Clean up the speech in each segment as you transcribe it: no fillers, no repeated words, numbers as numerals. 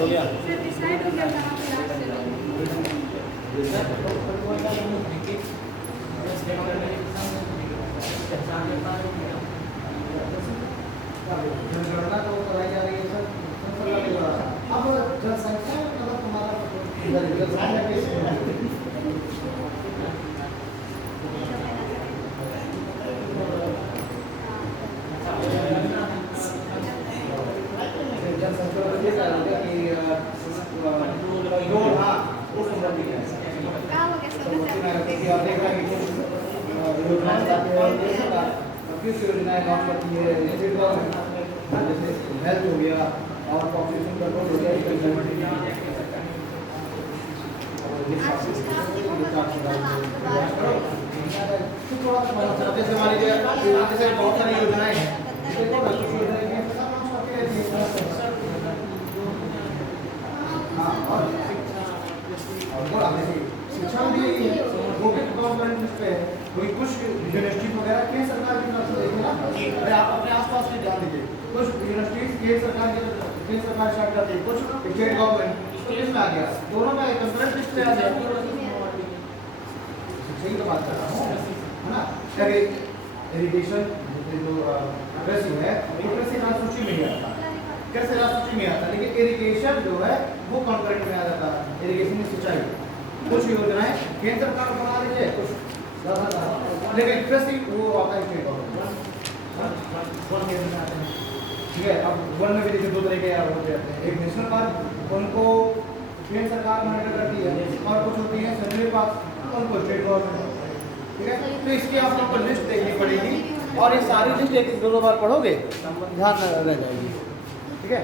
हो गया sir decide हो गया कहाँ पे लास्ट से जनगणना तो कराई जा रही है सर, अब जनसंख्या मतलब तुम्हारा जनसंख्या कैसे योजनाएं लॉन्च करती है, जैसे हेल्थ हो गया और पॉपुलेशन कंट्रोल हो गया, जैसे हमारी जैसे बहुत सारी योजनाएं हैं, शिक्षा भी वो भी गवर्नमेंट पे कोई कुछ यूनिवर्सिटी वगैरह केंद्र सरकार की तरफ से देखें ना, अरे आप अपने आसपास में ध्यान दीजिए, कुछ यूनिवर्सिटीज केंद्र सरकार स्टार्ट करती है, कुछ स्टेट गवर्नमेंट इसमें आ गया, दोनों में कंकरेंट लिस्ट पे आ गया। सही तो बात कर रहा हूँ, है ना? इरिगेशन जो कृषि है वो कृषि राज्य सूची में ही आता है, कृषि राज्य सूची में आता है, लेकिन इरिगेशन जो है वो कंकरेंट में आ जाता है। इरिगेशन में सिंचाई कुछ योजनाएं केंद्र सरकार बना रही है, कुछ लेकिन कृषि वो आता है स्टेट गवर्नमेंट, ठीक है। अब वन में भी देखिए दो तरह के होते रहते हैं, एक नेशनल पार्क उनको केंद्र सरकार मॉनिटर करती है और कुछ होती है सेंट्रल पार्क उनको स्टेट गवर्नमेंट, ठीक है। तो इसकी आप लोग को लिस्ट देखनी पड़ेगी और ये सारी लिस्ट एक दो बार पढ़ोगे ध्यान रह जाएगी, ठीक है।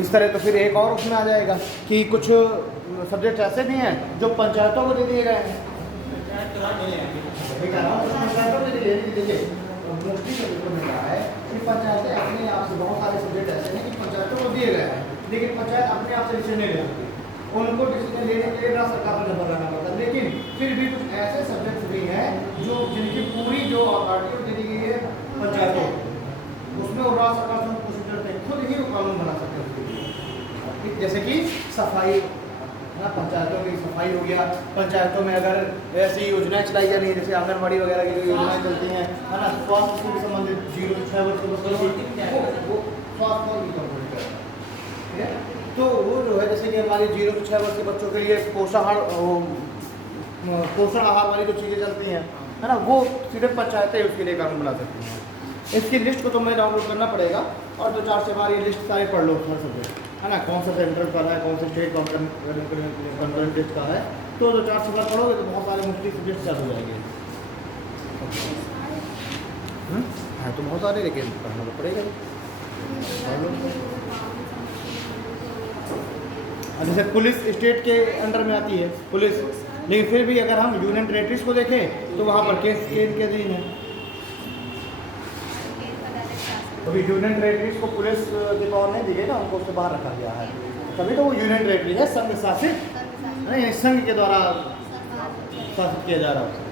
इस तरह तो फिर एक और उसमें आ जाएगा कि कुछ सब्जेक्ट ऐसे भी हैं जो पंचायतों को दे दिए गए हैं, पंचायतों को दे दिए, देखिए मोस्टली को मिल रहा है कि पंचायतें अपने आप से बहुत सारे सब्जेक्ट ऐसे हैं कि पंचायतों को दिए गए हैं, लेकिन पंचायत अपने आप से डिसीजन नहीं लेती, उनको डिसीजन लेने के लिए राज्य सरकार को जबर रहना पड़ता है। लेकिन फिर भी कुछ ऐसे सब्जेक्ट भी हैं जो जिनकी पूरी जो अथॉरिटी दे दी गई है पंचायतों, उसमें वो राज्य सरकार से प्रोसीजर थे, खुद ही वो कानून बना सकते हैं, जैसे कि सफाई है ना, पंचायतों की सफाई हो गया, पंचायतों में अगर ऐसी योजनाएं चलाई जा रही है जैसे आंगनबाड़ी वगैरह की जो योजनाएं चलती हैं, है ना, स्वास्थ्य से भी संबंधित 0 से 6 वर्ष के बच्चों को स्वास्थ्य भी कंट्रोल करता है, ठीक है। तो वो जो है जैसे कि हमारी 0 से 6 वर्ष के बच्चों के लिए पोषण आहार वाली जो चीज़ें चलती हैं, है ना, वो सीधे पंचायतें उसके लिए कानून बना सकती हैं। इसकी लिस्ट को तुम्हें डाउनलोड करना पड़ेगा और 2-4 से बार ये लिस्ट सारे पढ़ लो हर सब्जेक्ट, है ना, कौन सा सेंट्रल का है, कौन सा स्टेट कंकरेंट लिस्ट का है, तो 2-4 से बार पढ़ोगे तो बहुत सारे मुश्किल सब्जेक्ट चालू हो जाएंगे। हाँ तो बहुत सारे, लेकिन पढ़ना तो पड़ेगा। जैसे पुलिस स्टेट के अंडर में आती है पुलिस, लेकिन फिर भी अगर हम यूनियन टेरिटरीज को देखें तो वहाँ पर केस के अधीन है। अभी यूनियन टेरिटरीज को पुलिस के पावर नहीं दी गई ना, उनको उससे बाहर रखा गया है, तभी तो वो यूनियन टेरिटरी है, संघ शासित नहीं, संघ के द्वारा शासित किया जा रहा है।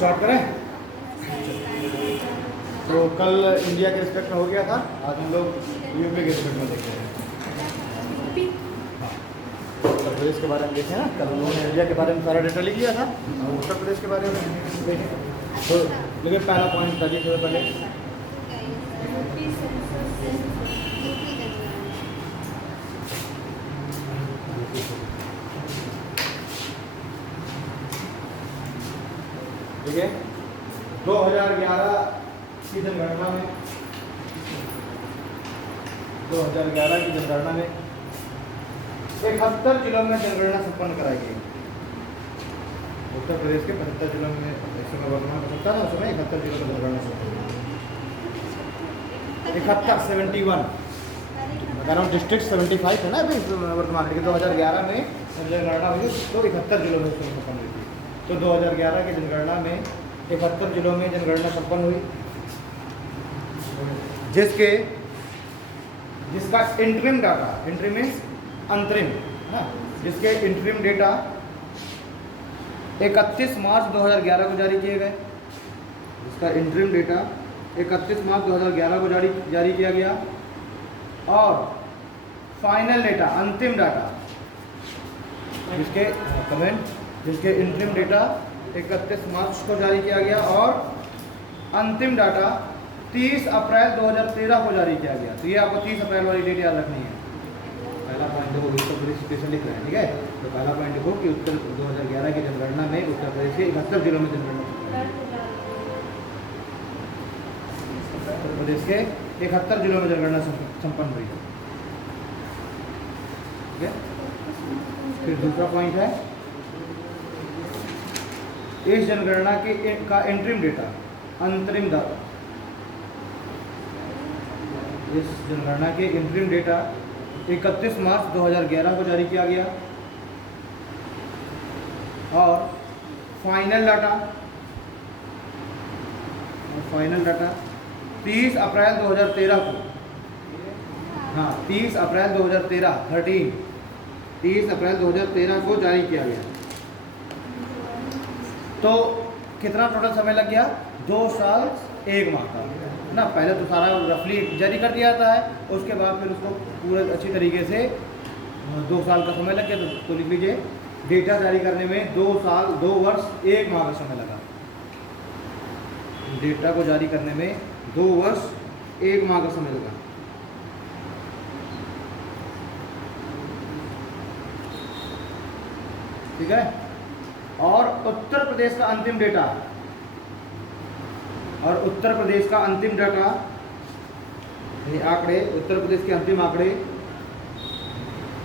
स्टार्ट करें। तो कल इंडिया के रिस्पेक्ट में हो गया था, आज हम लोग यूपी के रिस्पेक्ट में देख रहे हैं। प्रदेश के बारे में देखे ना, कल हम लोगों ने अयोध्या के बारे में सारा डेटा लिख लिया था और उत्तर प्रदेश के बारे में देखें। तो देखिए पहला पॉइंट था जी, सबसे पहले यूपी सेंसस यूपी जनगणना। ठीक है 2011 की जनगणना में 2011 की जनगणना में 71 जिलों में जनगणना संपन्न कराई गई। उत्तर प्रदेश के 75 जिलों में इस समय वर्तमान में था ना, उस समय 71 जिलों में जनगणना संपन्न 71 71 अराउंड डिस्ट्रिक्ट 75 है ना अभी वर्तमान, लेकिन 2011 में जनगणना हुई तो 71 जिलों में संपन्न हुई थी। तो 2011 की जनगणना में 71 जिलों में जनगणना संपन्न हुई, जिसका इंटरिम डाटा, इंटरिम मीन्स अंतरिम है, जिसके इंटरिम डेटा 31 मार्च 2011 को जारी किए गए। जिसका इंटरिम डेटा 31 मार्च 2011 को जारी किया गया और फाइनल डेटा, अंतिम डाटा, जिसके इंटरिम डेटा 31 मार्च को जारी किया गया और अंतिम डाटा 30 अप्रैल 2013 को जारी किया गया। तो ये आपको 30 अप्रैल वाली डेट याद रखनी है। पहला पॉइंट देखो, उत्तर प्रदेश सिचुएशन लिख रहे हैं, ठीक है। तो पहला पॉइंट देखो कि उत्तर 2011 की जनगणना में उत्तर प्रदेश के 71 जिलों में जनगणना, उत्तर प्रदेश के 71 जिलों में जनगणना संपन्न हुई है। ठीक है, फिर दूसरा पॉइंट है इस जनगणना का इंटरिम डेटा, अंतरिम डाटा, इस जनगणना के इंटरिम डेटा 31 मार्च 2011 को जारी किया गया और फाइनल डाटा 30 अप्रैल 2013 को, हाँ 30 अप्रैल 2013 30 अप्रैल 2013 को जारी किया गया। तो कितना टोटल समय लग गया? 2 साल 1 माह का ना। पहले तो सारा रफली जारी कर दिया जाता है, उसके बाद फिर उसको पूरे अच्छी तरीके से 2 साल का समय लग गया। तो लिख लीजिए डेटा जारी करने में 2 साल 2 वर्ष 1 माह का समय लगा। डेटा को जारी करने में 2 वर्ष 1 माह का समय लगा। ठीक है, और उत्तर प्रदेश का अंतिम डेटा, उत्तर प्रदेश के अंतिम आंकड़े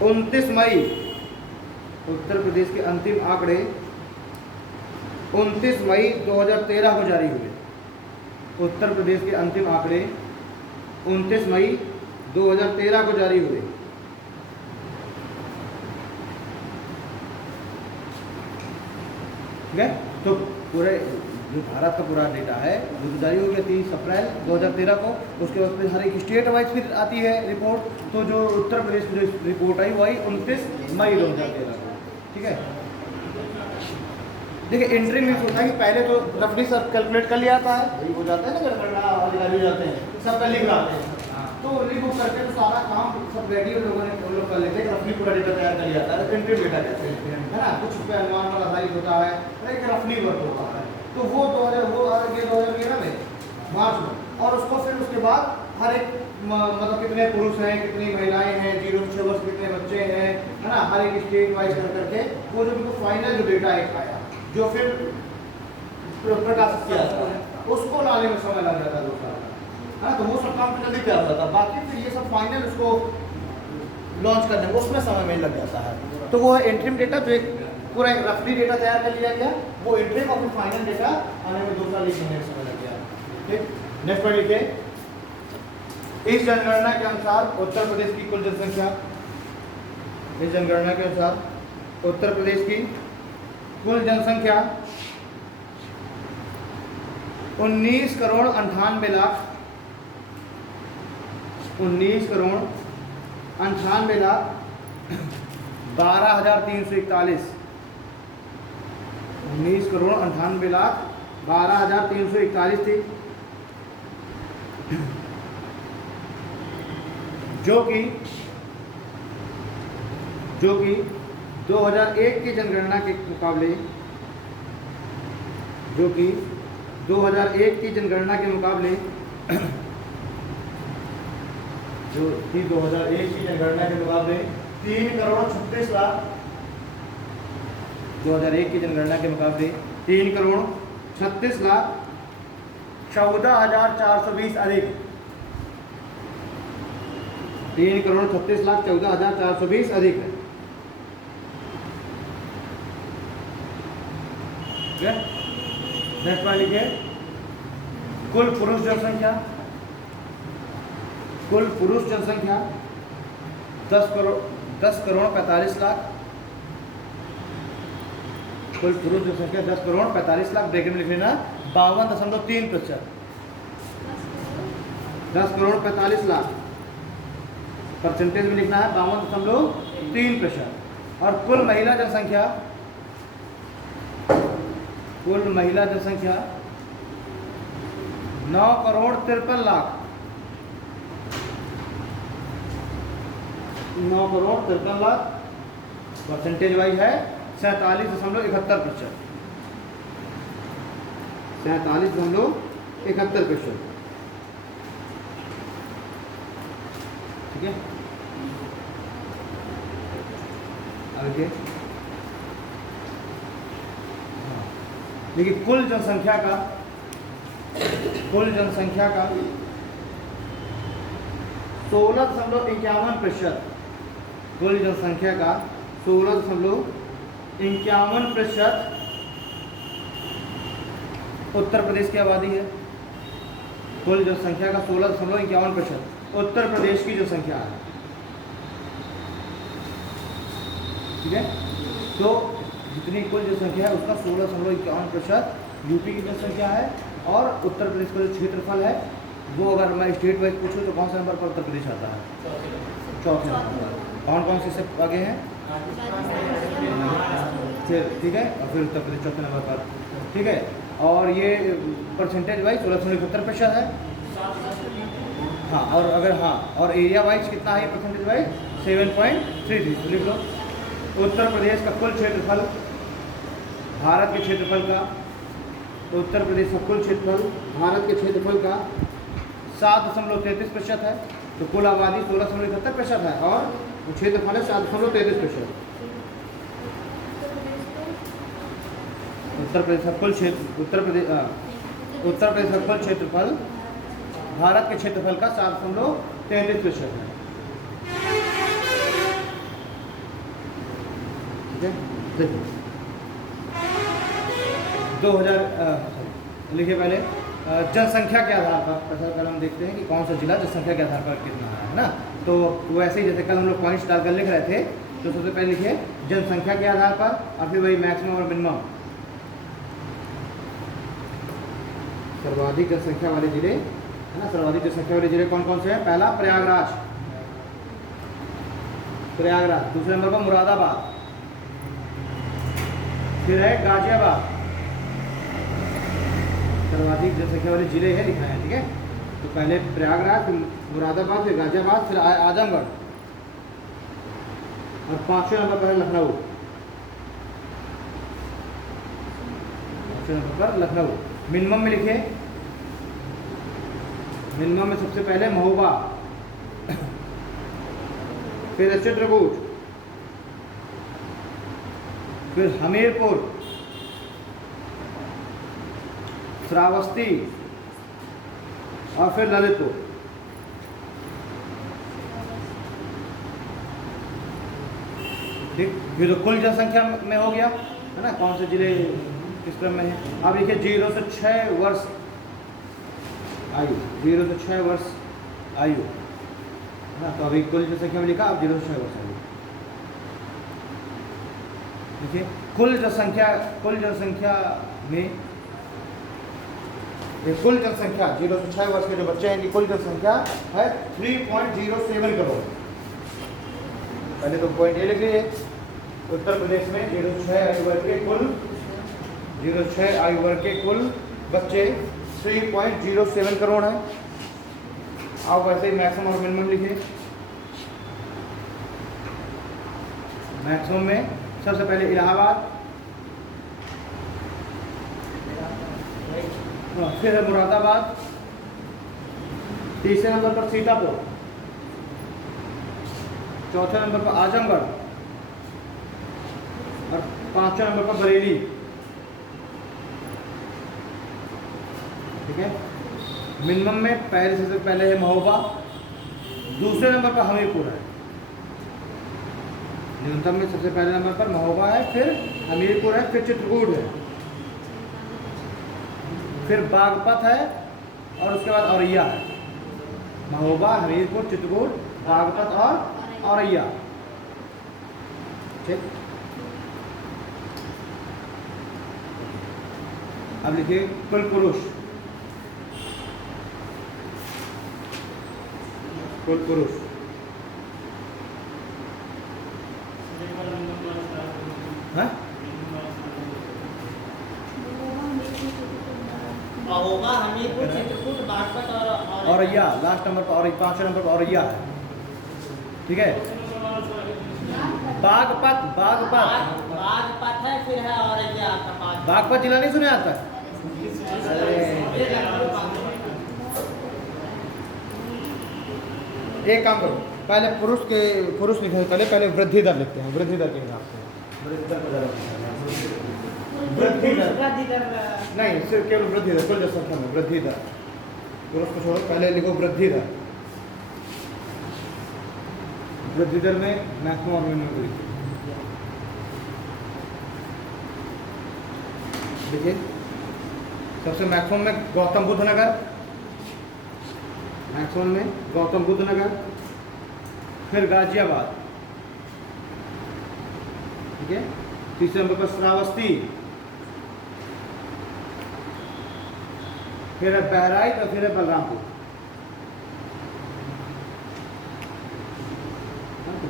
29 मई, उत्तर प्रदेश के अंतिम आंकड़े 29 मई 2013 को जारी हुए। उत्तर प्रदेश के अंतिम आंकड़े 29 मई 2013 को जारी हुए। ठीक है, तो पूरे जो भारत का पूरा डेटा है वो तो जारी हो गया 30 अप्रैल 2013 को। उसके बाद फिर हर एक स्टेट वाइज फिर आती है रिपोर्ट। तो जो उत्तर प्रदेश की जो रिपोर्ट आई वो आई 29 मई 2013 को। ठीक है, देखिए इंटरिम मीन्स होता है कि पहले तो रफली सब कैलकुलेट कर लिया जाता है, वही हो जाता है ना, जनगणना अधिकारी हो जाते हैं, सब कर लिख लाते हैं। तो रिपोर्ट करके तो सारा काम सब रेडी लोगों ने लोग कर लेते हैं, रफली पूरा डेटा तैयार कर लिया जाता है। इंटरिम डेटा कहते हैं, है ना, कुछ पे अनुमान पर आधारित होता है, एक रफली वर्क होता है। तो वो 2011 में मार्च में, और उसको फिर उसके बाद हर एक मतलब कितने पुरुष हैं, कितनी महिलाएं हैं, 0 से 6 वर्ष कितने बच्चे हैं, है ना, हर एक स्टेट वाइज कर करके वो जो फाइनल जो डेटा एक आया जो फिर प्रकाशित किया जाता है, उसको लाने में समय लग जाता है 2 साल का, है ना। तो वो सब काम जल्दी किया जाता है, बाकी फिर ये सब फाइनल उसको लॉन्च करने में उसमें समय में लग जाता है। तो वो है इंटरिम डेटा, जो एक पूरा एक रफली डेटा तैयार कर लिया गया, वो इंटरिम और फाइनल डेटा आने में 2 साल 1 महीने का समय लग गया। ठीक, नेक्स्ट पॉइंट लिखिए। इस जनगणना के अनुसार उत्तर प्रदेश की कुल जनसंख्या, इस जनगणना के अनुसार उत्तर प्रदेश की कुल जनसंख्या 19 करोड़ 98 लाख 19 करोड़ 98 लाख 12,341 19 करोड़ 98 लाख 12,341 थी, जो कि 2001 की जनगणना के मुकाबले, जो कि 2001 की जनगणना के मुकाबले जो कि 2001 की जनगणना के मुकाबले 3,36,00,000, 2001 की जनगणना के मुकाबले 3,36,14,420 अधिक, 3,36,14,420 अधिक है। नेक्स्ट पॉइंट लिखिए, कुल पुरुष जनसंख्या, कुल पुरुष जनसंख्या 10 करोड़ 45 लाख, कुल पुरुष जनसंख्या 10 करोड़ 45 लाख, ब्रैकेट में लिख लेना 52.3%, 10 करोड़ 45 लाख, परसेंटेज में लिखना है 52.3%। और कुल महिला जनसंख्या, कुल महिला जनसंख्या 9 करोड़ 53 लाख, 9 करोड़ 53 लाख, परसेंटेज वाइज है 47.71%, 47.71%। ठीक है, आगे देखिए, कुल जनसंख्या का 16.51%, कुल जनसंख्या का 16.51% उत्तर प्रदेश की आबादी है। कुल जनसंख्या का 16.51% उत्तर प्रदेश की जनसंख्या है। ठीक है, तो जितनी कुल जनसंख्या है उसका 16.51% यूपी की जनसंख्या है, और उत्तर प्रदेश का जो क्षेत्रफल है वो अगर मैं स्टेट वाइज पूछूँ तो कौन सा नंबर पर उत्तर प्रदेश आता है? चौथे नंबर पर। कौन कौन से सब आगे हैं? ठीक है, और फिर उत्तर प्रदेश चौथे नंबर पर। ठीक है, और ये परसेंटेज वाइज 16.71% है। हाँ, और अगर और एरिया वाइज कितना है परसेंटेज वाइज? 7.33। तो लिख लो, उत्तर प्रदेश का कुल क्षेत्रफल भारत के क्षेत्रफल का, उत्तर प्रदेश का कुल क्षेत्रफल भारत के क्षेत्रफल का 7.33% है। तो कुल आबादी 16.71% है और क्षेत्रफल है 7.33%। उत्तर प्रदेश का कुल क्षेत्र उत्तर प्रदेश का कुल क्षेत्रफल भारत के क्षेत्रफल का 7.33% है। देखिए 2000 लिखिए पहले जनसंख्या के आधार पर, कल हम देखते हैं कि कौन सा जिला जनसंख्या के आधार पर कितना है ना। तो वैसे ही जैसे कल हम लोग पॉइंट्स डालकर लिख रहे थे, तो सबसे पहले लिखिए जनसंख्या के आधार पर, और फिर वही मैक्सिमम और मिनिमम। सर्वाधिक जनसंख्या वाले जिले है ना, सर्वाधिक जनसंख्या वाले जिले कौन कौन से हैं? पहला प्रयागराज, दूसरे नंबर पर मुरादाबाद, फिर है गाजियाबाद। सर्वाधिक जनसंख्या वाले जिले हैं लिखा है। ठीक है, तो पहले प्रयागराज, फिर मुरादाबाद, फिर गाजियाबाद, फिर आजमगढ़, और 5वें नंबर पर है लखनऊ। 5वें नंबर पर लखनऊ। मिनिमम में लिखिए, मिनिमम में सबसे पहले महोबा, फिर चित्रकूट, फिर हमीरपुर, श्रावस्ती, और फिर ललितपुर। ठीक, ये तो कुल जनसंख्या में हो गया है ना, कौन से जिले किस क्रम में है। अब देखिए 0 से 6 वर्ष आयु, 0 से 6 वर्ष आयु है ना। तो अभी कुल जनसंख्या में लिखा, अब 0 से 6 वर्ष आयु। देखिए कुल जनसंख्या में कुल जनसंख्या 0 से 6 वर्ष के जो बच्चे हैं इनकी कुल जनसंख्या है 3.07 करोड़। पहले तो पॉइंट ये लिख लीजिए, उत्तर प्रदेश में 0 से 6 आयु वर्ग के कुल बच्चे 3.07 करोड़ हैं। आप वैसे ही मैक्सिमम और मिनिमम लिखिए। मैक्सिमम में सबसे पहले इलाहाबाद, फिर है मुरादाबाद, तीसरे नंबर पर सीतापुर, चौथे नंबर पर आजमगढ़ और पांचवें नंबर पर बरेली। ठीक है, मिनिमम में पहले सबसे पहले है महोबा, दूसरे नंबर पर हमीरपुर है। न्यूनतम में सबसे पहले नंबर पर महोबा है, फिर हमीरपुर है, फिर चित्रकूट है, फिर बागपत है और उसके बाद औरैया है। महोबा, हमीरपुर, चित्रकूट, बागपत और औरैया। ठीक, अब लिखिए कुल पुरुष। कुल पुरुष हाँ? महोबा, हमीरपुर, चित्रकूट, बागपत और औरैया लास्ट नंबर पर, और पांचवें नंबर पर औरैया है। ठीक है, बागपत, बागपत बागपत है, फिर है औरैया का पास। बागपत जिला नहीं सुने आता? एक काम करो, पहले पुरुष लिखने से पहले वृद्धि दर लिखते हैं। वृद्धि दर के हिसाब से वृद्धि दर को जरा वृद्धि दर नहीं, सिर्फ केवल वृद्धि दर, कुल जनसंख्या में वृद्धि दर। पुरुष को छोड़ो, पहले लिखो वृद्धि दर। वृद्धि दर में मैक्सिमम और मिनिमम लिखिए। देखिए, सबसे मैक्सिमम में गौतम बुद्ध नगर, मैक्सिमम में गौतम बुद्ध नगर, फिर गाजियाबाद। ठीक है, तीसरे नंबर पर श्रावस्ती, फिर है बहराइच और फिर है बलरामपुर।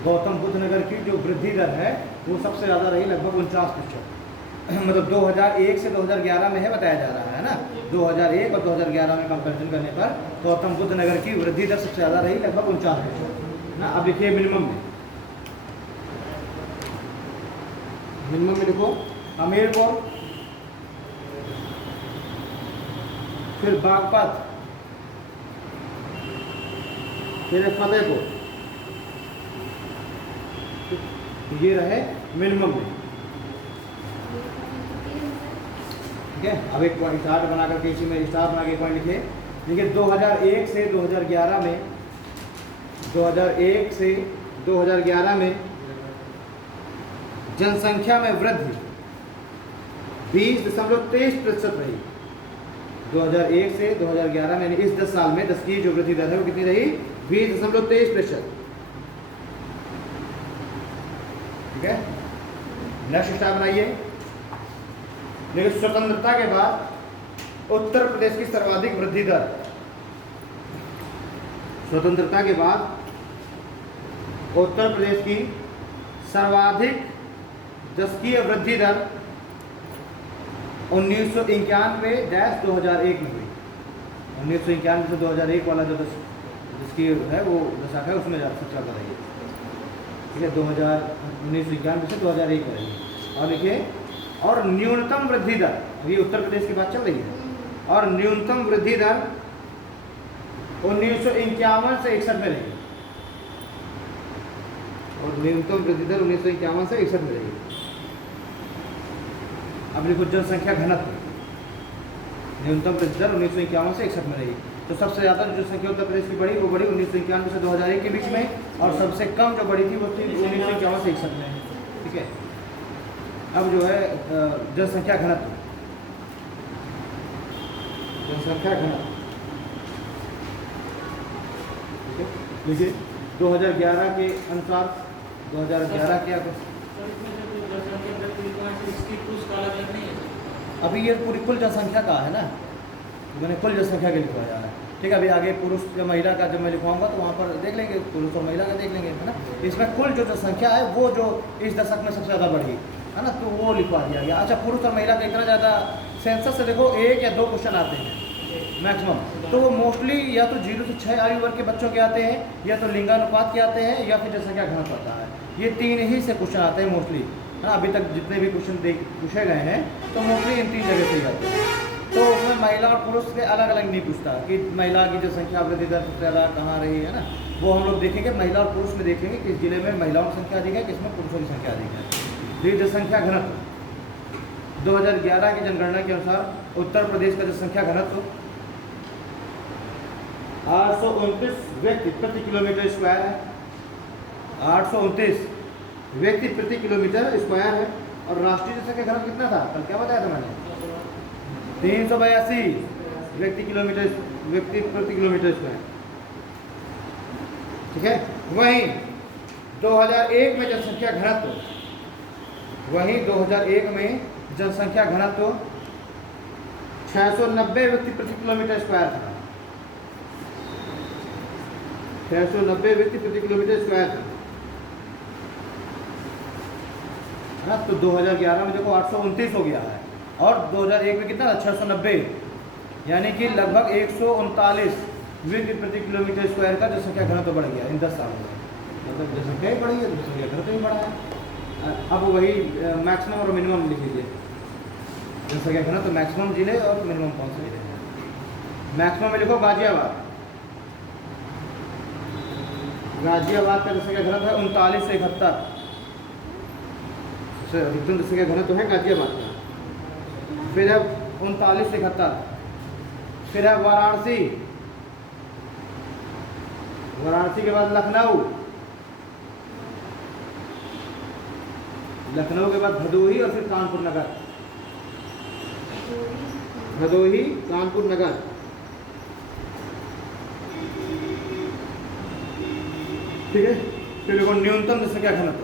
गौतम बुद्ध नगर की जो वृद्धि दर है वो सबसे ज़्यादा रही, लगभग 49%। मतलब 2001 से 2011 में है बताया जा रहा है ना। 2001 और 2011 में कंपैरिजन करने पर गौतम बुद्ध नगर की वृद्धि दर सबसे ज़्यादा रही, लगभग 49% ना। अब लिखिए मिनिमम में, मिनिमम में लिखो हमीरपुर, फिर बागपत, फिर फतेहपुर। ये रहे मिनिमम में। ठीक है, अब एक पॉइंट स्टार बना करके इसी में स्टार बना के पॉइंट लिखे। देखिए 2001 से 2011 में, 2001 से 2011 में जनसंख्या में वृद्धि 20.23% रही। 2001 से 2011 में, इस 10 साल में 10 की जो वृद्धि दर है वो कितनी रही? 20.23%। ठीक है, नेक्स्ट स्टार बनाइए। लेकिन स्वतंत्रता के बाद उत्तर प्रदेश की सर्वाधिक वृद्धि दर, स्वतंत्रता के बाद उत्तर प्रदेश की सर्वाधिक दशकीय वृद्धि दर 1991-2001 में हुई। 1991 से 2001 वाला जो दशकीय है वो दशक है, उसमें सबसे ज़्यादा रही है। ठीक है, 1991 से 2001 में रही। और देखिए, और न्यूनतम वृद्धि दर, अभी उत्तर प्रदेश की बात चल रही है, और न्यूनतम वृद्धि दर 1951 से 61 में रही। और न्यूनतम वृद्धि दर 1951 से 61 में रही। अब लिखो जनसंख्या घनत्व, न्यूनतम वृद्धि दर 1951 से 61 में रही। तो सबसे ज़्यादा जो संख्या उत्तर प्रदेश की बढ़ी वो बढ़ी 1991 से 2001 के बीच में, और सबसे कम जो बढ़ी थी वो थी 1951 से 61 में। ठीक है, अब जो है जनसंख्या घनत्व, जनसंख्या घनत्व। ठीक है, देखिए 2011 के अनुसार, 2011 के अभी ये पूरी कुल जनसंख्या का है ना, मैंने कुल जनसंख्या के लिखवाया है। ठीक है, अभी आगे पुरुष या महिला का जब मैं लिखवाऊंगा तो वहाँ पर देख लेंगे, पुरुष और महिला का देख लेंगे, है ना। इसमें कुल जो जनसंख्या है वो जो इस दशक में सबसे ज़्यादा बढ़ी है ना, तो वो लिखवा दिया गया। अच्छा, पुरुष और महिला का इतना ज़्यादा सेंसस से देखो 1 या 2 क्वेश्चन आते हैं मैक्सिमम, तो वो मोस्टली या तो 0 से 6 आयु वर्ग के बच्चों के आते हैं, या तो लिंगानुपात के आते हैं, या फिर जनसंख्या घनत्व आता है। ये 3 ही से क्वेश्चन आते हैं मोस्टली, है ना। अभी तक जितने भी क्वेश्चन पूछे गए हैं तो मोस्टली इन 3 जगह से ही आते हैं। तो उसमें महिला और पुरुष के अलग अलग नहीं पूछता कि महिला की जनसंख्या वृद्धि दर सबसे ज़्यादा कहाँ रही है ना, वो हम लोग देखेंगे महिला और पुरुष में देखेंगे किस जिले में महिलाओं की संख्या अधिक है, किसमें पुरुषों की संख्या अधिक है। ये जनसंख्या घनत्व 2011 की जनगणना के अनुसार उत्तर प्रदेश का जनसंख्या घनत्व 829 व्यक्ति प्रति किलोमीटर स्क्वायर है। 829 व्यक्ति प्रति किलोमीटर स्क्वायर है। और राष्ट्रीय जनसंख्या घनत्व कितना था, कल क्या बताया था मैंने, 382 व्यक्ति प्रति किलोमीटर स्क्वायर। ठीक है। वहीं 2001 में जनसंख्या घनत्व, वहीं 2001 में जनसंख्या घनत्व 690 व्यक्ति प्रति किलोमीटर स्क्वायर था। 690 व्यक्ति प्रति किलोमीटर स्क्वायर था ना। तो 2011 में देखो 829 हो गया है और 2001 में कितना था, 690, यानी कि लगभग 139 व्यक्ति प्रति किलोमीटर स्क्वायर का जनसंख्या घनत्व बढ़ गया इन 10 सालों में। मतलब जनसंख्या ही बढ़ी है, जनसंख्या घनत्व ही बढ़ा है। अब वही मैक्सिमम और मिनिमम लिख लीजिए, जनसंख्या घनत्व मैक्सिमम जिले और मिनिमम कौन से जिले हैं। मैक्सिमम में लिखो गाजियाबाद, गाजियाबाद का जनसंख्या घनत्व है 39 से 71, अधिकतम जनसंख्या घनत्व है गाजियाबाद का। फिर है 39 से 71, फिर है वाराणसी, वाराणसी के बाद लखनऊ, लखनऊ के बाद भदोही और फिर कानपुर नगर, भदोही कानपुर नगर। ठीक है। फिर देखो न्यूनतम जनसंख्या घनत्व,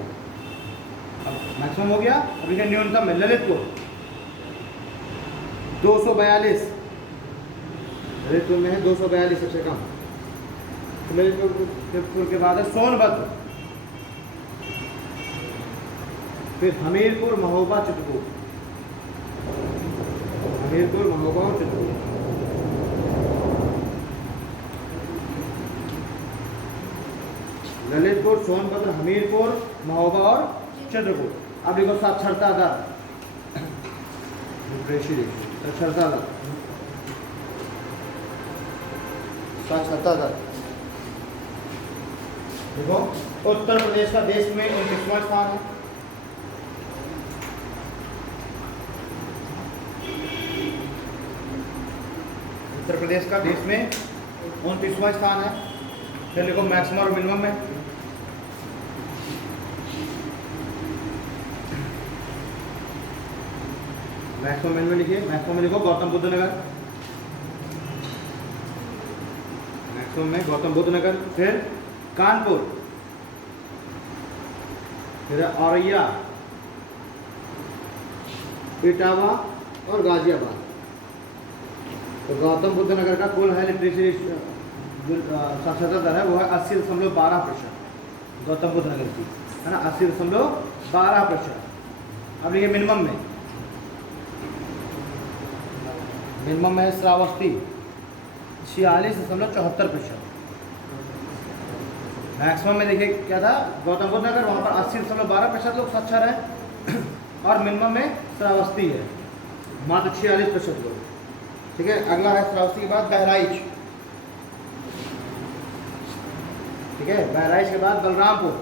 अब मैक्सिमम हो गया, अभी क्या न्यूनतम है, ललितपुर 242, ललितपुर में है 242 सबसे कम। ललितपुर के बाद है सोनभद्र, फिर हमीरपुर, महोबा, चित्रकूट, हमीरपुर, महोबा और चित्रकूट। ललितपुर, सोनभद्र, हमीरपुर, महोबा और चित्रकूट। अब देखो साक्षरता दर, साक्षरता दर, साक्षरता दर देखो उत्तर प्रदेश का देश में 29वां स्थान है। उत्तर प्रदेश का देश में 29वां स्थान है। फिर देखो मैक्सिमम और मिनिमम में, मैक्सिमम मिनिमम लिखिए। मैक्सिमम में देखो गौतम बुद्ध नगर, मैक्सिमम में गौतम बुद्ध नगर, फिर कानपुर, फिर औरैया, इटावा और गाजियाबाद। तो गौतम बुद्ध नगर का कुल है लिटरेसी साक्षरता दर है वो है 80.12%। गौतम बुद्ध नगर की है ना 80.12%। अब ये मिनिमम में, मिनिमम है श्रावस्ती 46.74%। मैक्सिमम में देखिए क्या था, गौतम बुद्ध नगर, वहाँ पर 80.12% लोग साक्षर हैं और मिनिमम में श्रावस्ती है मात्र 46% लोग। ठीक है। अगला है श्रावस्ती के बाद बहराइच, ठीक है, बहराइच के बाद बलरामपुर,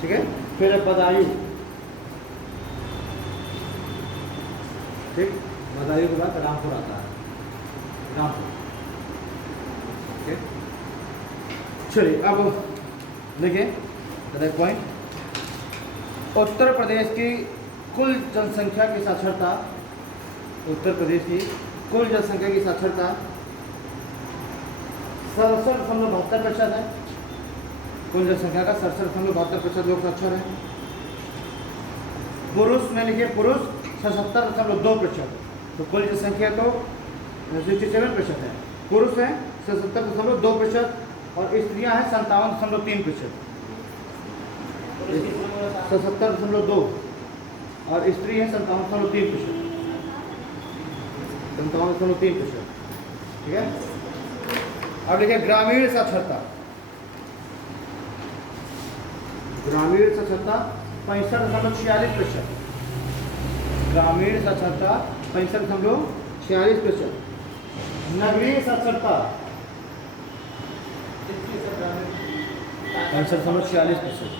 ठीक है, फिर बदायूं, ठीक, बदायूं के बाद रामपुर आता है, रामपुर। ठीक, चलिए अब देखिए पॉइंट, उत्तर प्रदेश की कुल जनसंख्या की साक्षरता, उत्तर प्रदेश की कुल जनसंख्या की साक्षरता 67.72% है। कुल जनसंख्या का 67.72% लोग साक्षर हैं। पुरुष में लिखिए, पुरुष 77.2%। तो कुल जनसंख्या तो 67% है, पुरुष हैं 77.2% और स्त्रियां हैं 57.3%। 77.2 और स्त्री है 57.3%, 57.3%। ठीक है। अब देखिए ग्रामीण साक्षरता, ग्रामीण साक्षरता 65.46%। ग्रामीण साक्षरता 65.46%। नगरीय साक्षरता 65.46%।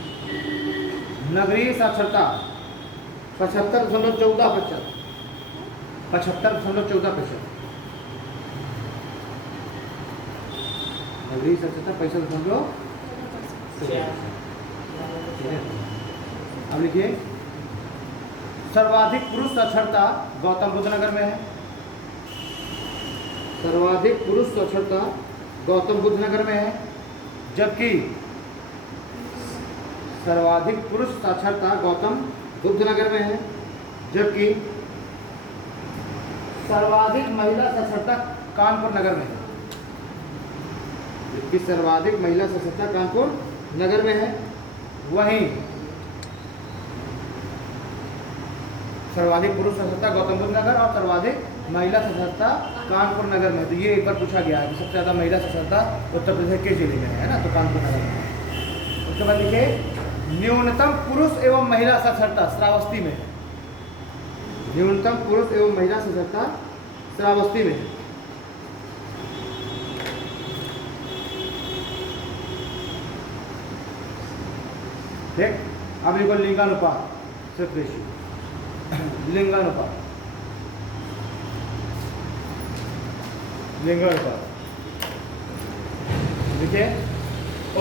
नगरीय साक्षरता 75.14%। 75.14%। नगरीय साक्षरता 65.14%। अब लिखिए सर्वाधिक पुरुष साक्षरता गौतम बुद्ध नगर में है। सर्वाधिक पुरुष साक्षरता गौतम बुद्ध नगर में है, जबकि सर्वाधिक पुरुष साक्षरता गौतम बुद्ध नगर में है, जबकि सर्वाधिक महिला साक्षरता कानपुर नगर में है। जबकि सर्वाधिक महिला साक्षरता कानपुर नगर में है, वहीं सर्वाधिक पुरुष साक्षरता गौतम बुद्ध नगर और सर्वाधिक महिला साक्षरता कानपुर नगर में। तो ये एक बार पूछा गया है कि सबसे ज़्यादा महिला साक्षरता उत्तर प्रदेश के जिले में है ना, तो कानपुर नगर में। उसके बाद लिखे न्यूनतम पुरुष एवं महिला साक्षरता श्रावस्ती में है। न्यूनतम पुरुष एवं महिला साक्षरता श्रावस्ती में है। ठीक, अब देखो लिंगानुपात सेक्स रेशियो। लिंगानुपात देखिए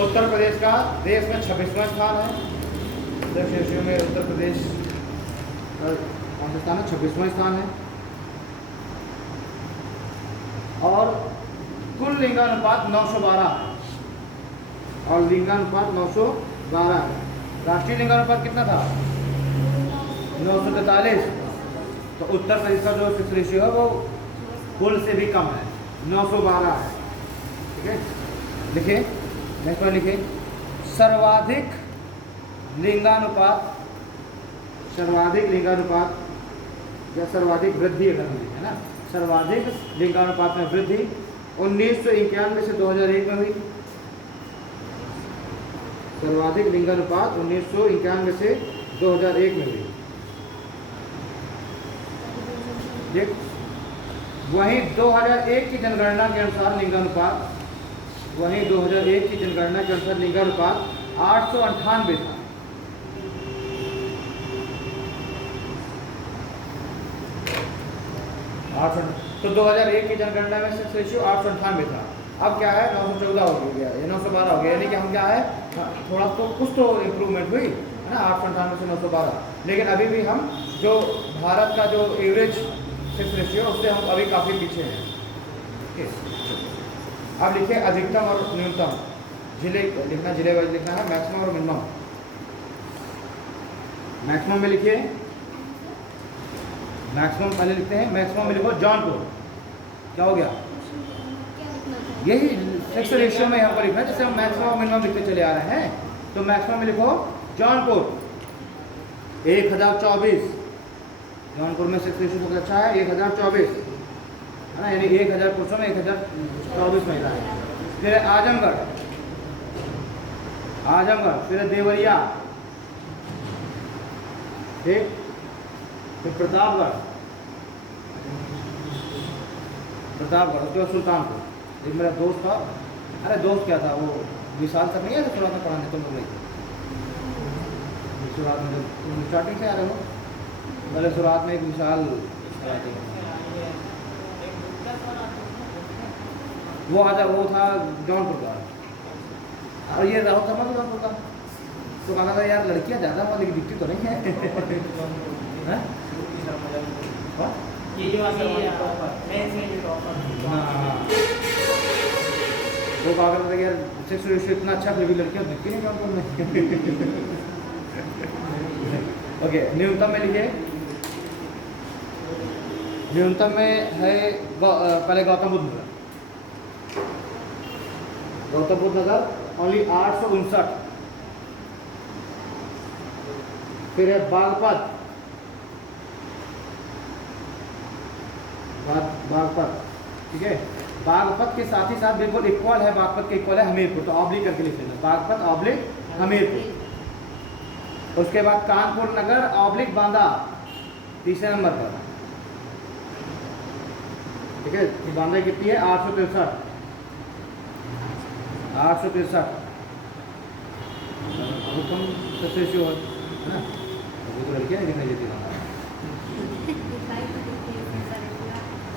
उत्तर प्रदेश का देश में 26वां स्थान है। सेक्स रेशियो में उत्तर प्रदेश कौन सा स्थान है? 26वां स्थान है। और कुल लिंगानुपात 912 है। और लिंगानुपात 912 है। राष्ट्रीय लिंगानुपात कितना था? 943। तो उत्तर प्रदेश का जो सेक्स रेशियो है वो कुल से भी कम है, 912 है। ठीक है, लिखिए नेक्स्ट में लिखिए सर्वाधिक लिंगानुपात या सर्वाधिक वृद्धि अगर हम लिखें ना, सर्वाधिक लिंगानुपात में वृद्धि 1991 से 2001 में हुई। सर्वाधिक लिंगानुपात 1991 से 2001 में हुई। वहीं 2001 की जनगणना के अनुसार लिंगानुपात 898 था। तो 2001 की जनगणना में सेक्स रेशियो 898 था। अब क्या है 914 हो गया, ये 912 हो गया। यानी कि हम क्या है थोड़ा तो कुछ तो इम्प्रूवमेंट हुई है ना, 898 से 912। लेकिन अभी भी हम जो भारत का जो एवरेज सेक्स रेशियो उससे हम अभी काफ़ी पीछे हैं। अब लिखिए अधिकतम और न्यूनतम जिले लिखना, जिले वाइज लिखना है, मैक्सिमम और मिनिमम। मैक्सिमम में लिखिए, मैक्सिमम पहले लिखते हैं। मैक्सिमम में लिखो जौनपुर। क्या हो गया? यही सेक्स रेशियो में यहाँ पर लिखना है, जैसे हम मैक्सिमम और मिनिमम लिखते चले आ रहे हैं। तो मैक्सिमम में लिखो जौनपुर 1024। जौनपुर में सेक्स रेशियो सबसे अच्छा है 1024 है ना, यानी 1000 पुरुषों में 1024 महिलाएं। फिर आजमगढ़, फिर देवरिया, ठीक, फिर प्रतापगढ़, उसके बाद सुल्तानपुर। एक मेरा दोस्त था, अरे दोस्त क्या था वो, विशाल तक नहीं है शुरुआत में पढ़ाने तुम लोग नहीं, शुरुआत में तुम स्टार्टिंग से आ रहे हो, पहले शुरुआत में एक विशाल वो था जौनपुर का, और ये राहुल शर्मा भी जौनपुर का। तो कहा था यार लड़कियां ज़्यादा वाली दिखती तो नहीं है ये जो अभी मेंस में जो टॉपर वो कहा करता था यार सेक्स रेशियो इतना अच्छा, फिर भी लड़कियां दिखती नहीं जौनपुर में। ओके, न्यूनतम में लिखिए। न्यूनतम में है पहले गौतम बुद्ध नगर ओनली 859। फिर है बागपत, ठीक है। बागपत के साथ ही साथ बिल्कुल इक्वल है, बागपत के इक्वल है हमीरपुर, तो ऑब्लिक करके लिख लेना, बागपत ऑब्लिक हमीरपुर। उसके बाद कानपुर नगर ऑब्लिक बांदा तीसरे नंबर पर। ठीक है, ये बांदा कितनी है 863 863। कम सबसे है ना, वो तो लड़कियाँ दिखाई देती है।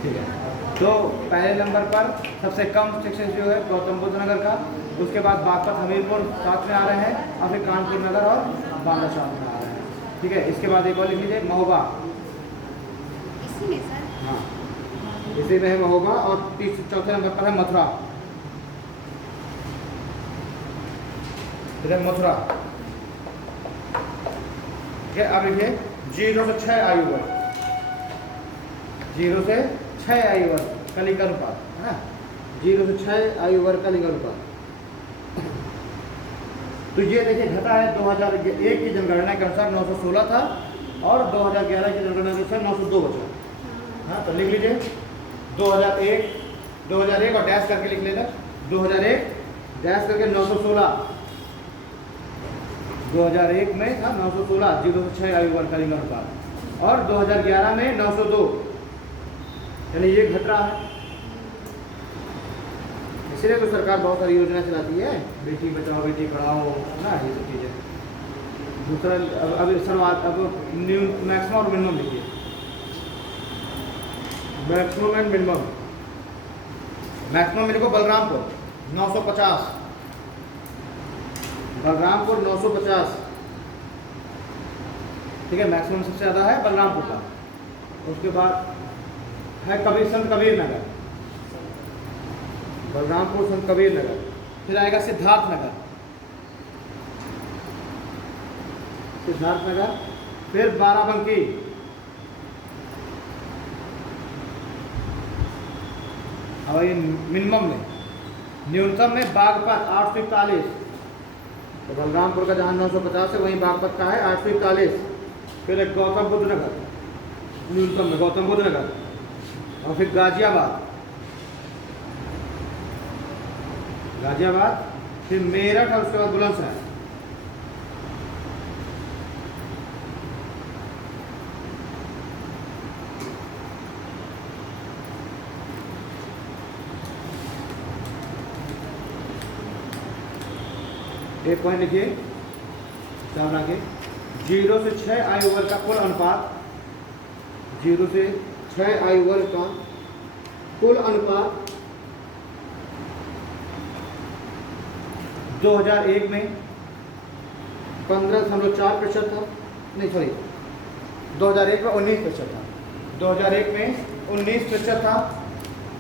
ठीक है, तो पहले नंबर पर सबसे कम सेक्शन जो है गौतम बुद्ध नगर का, उसके बाद बागपत हमीरपुर साथ में आ रहे हैं, और फिर कानपुर नगर और बांदा साथ में आ रहे हैं। ठीक है, इसके बाद एक और लिख लीजिए महोबा। इसी में सर हाँ, इसी में है महोबा, और चौथे नंबर पर है मथुरा। इधर मथुरा। ठीक है, अब लिखिए 0 से 6 आयु वर्ग, 0 से 6 आयु वर्ग का लिंग अनुपात है ना, 0 से 6 आयु वर्ग का लिंग अनुपात। तो ये देखिए घटा है 2001 की जनगणना के अनुसार 916 था, और 2011 की जनगणना के अनुसार 902 बचा। हाँ, तो लिख लीजिए 2001 और डैश करके लिख लेना, 2001 डैश करके 916, 2001 में था 916 0 से 6 आयु वर्ग का लिंग अनुपात, और 2011 में 902, यानी ये घट रहा है। इसलिए तो सरकार बहुत सारी योजना चलाती है, बेटी बचाओ बेटी पढ़ाओ ना, ये सब चीज़ें। दूसरा अब शुरुआत, अब मैक्सिमम और मिनिमम लिखिए, मैक्सिमम एंड मिनिमम। मैक्सिमम लिखो बलरामपुर 950, बलरामपुर 950। ठीक है, मैक्सिमम सबसे ज़्यादा है बलरामपुर का। उसके बाद है संत कबीर नगर, बलरामपुर संत कबीर नगर। फिर आएगा सिद्धार्थ नगर, फिर बाराबंकी, अब ये मिनिमम में, न्यूनतम में बागपत 841। तो बलरामपुर का जहाँ 950 है वहीं बागपत का है 841। फिर एक गौतम बुद्ध नगर, न्यूनतम में गौतम बुद्ध नगर, और फिर गाजियाबाद, फिर मेरठ, और उसके बाद बुलंदशहर। एक पॉइंट लिखिए, ध्यान रखिए, 0 से 6 आयु वर्ग का कुल अनुपात, 0 से 6 आयु वर्ग का कुल अनुपात 2001 में 15.4% था, नहीं सॉरी 2001 में 19% था, 2001 में 19% था।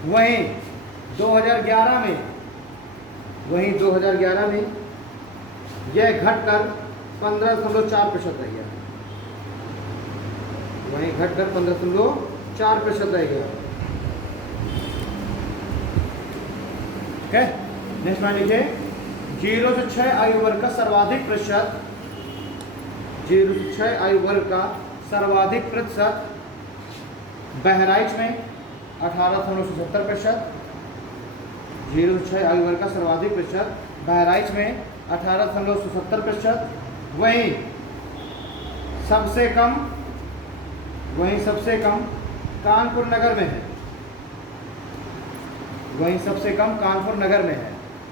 वहीं 2011 में यह घटकर 15.4% रह गया, वहीं घटकर 15.4% रह गया। ठीक है, नेक्स्ट पॉइंट लिखिए, 0 से 6 आयु वर्ग का सर्वाधिक प्रतिशत, 0 से 6 आयु वर्ग का सर्वाधिक प्रतिशत बहराइच में 18.77%, 0 से 6 आयु वर्ग का सर्वाधिक प्रतिशत बहराइच में 18.77%। वहीं सबसे कम कानपुर नगर में है,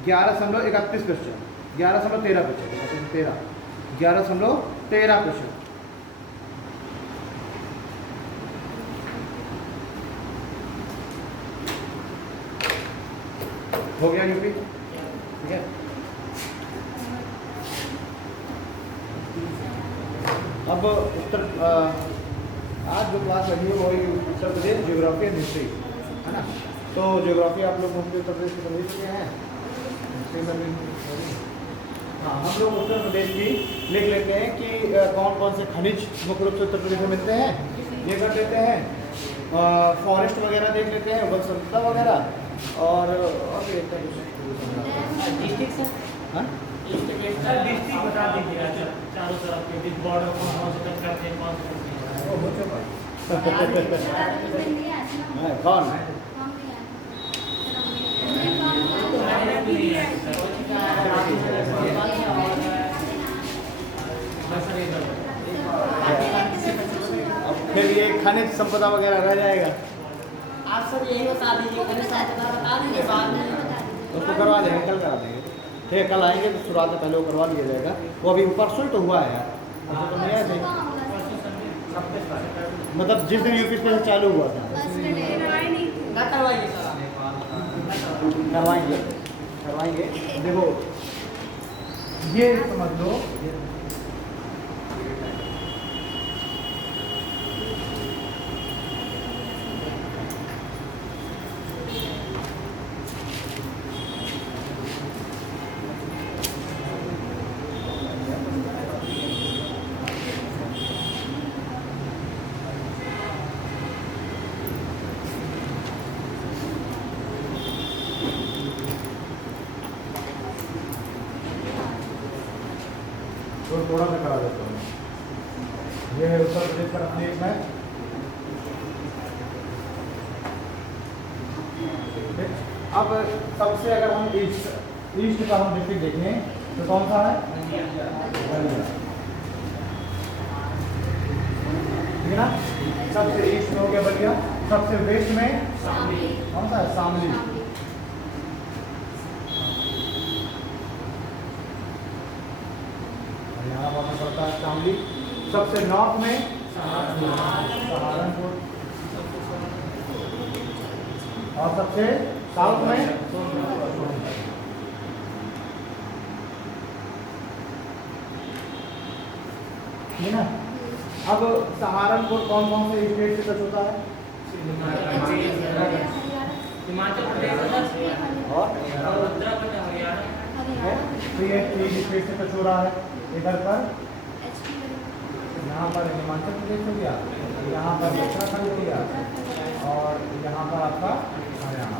11.31%, 11.13%। हो गया यूपी। ठीक है, अब आज जो क्लास लगी है वो Uttar Pradesh geography and history है ना। तो ज्योग्राफी आप लोग उत्तर प्रदेश की समझ चुके हैं, हिस्ट्री में भी। हाँ, हम लोग उत्तर प्रदेश की लिख लेते हैं कि कौन कौन से खनिज मुख्य रूप से उत्तर प्रदेश में मिलते हैं, ये कर लेते हैं। फॉरेस्ट वगैरह देख लेते हैं, वन संपदा वगैरह, और डिस्ट्रिक्ट सर, हाँ डिस्ट्रिक्ट बता दीजिए चारों तरफ के बॉर्डर कौन से टच करते हैं, कौन से कौन सर ये दो अब फिर ये खनिज संपदा वगैरह रह जाएगा, आप सब यही बता दीजिए, खनिज संपदा बता दीजिए, बाद में उसको करवा देंगे, कल करा देंगे। ठीक है, कल आएंगे तो शुरुआत से पहले वो करवा लिया जाएगा। वो अभी परसों ही तो हुआ है यार, परसों तो नहीं आया थे, मतलब जिस दिन यूपी से चालू हुआ था। ना करवाइए सर आप। करवाएंगे करवाएंगे। देखो ये समझ लो, तो थोड़ा सा करा देता हूँ। ये है उत्तर प्रदेश का अपने एक मैप। अब सबसे अगर हम ईस्ट का हम डिस्ट्रिक्ट देखें तो कौन सा है? बलिया। ठीक है ना, सबसे ईस्ट में हो गया बलिया, सबसे वेस्ट में कौन सा है? शामली। यहाँ पर पड़ता है शामली। सबसे नॉर्थ में सहारनपुर, और सबसे साउथ में ठीक है ना। अब सहारनपुर कौन कौन से स्टेट से टच होता है? हिमाचल प्रदेश और उत्तराखंड हरियाणा। तो ये तीन स्टेट से टच हो रहा है। इधर पर यहाँ पर हिमाचल प्रदेश हो गया, यहाँ पर उत्तराखंड हो गया, और यहाँ पर आपका हरियाणा।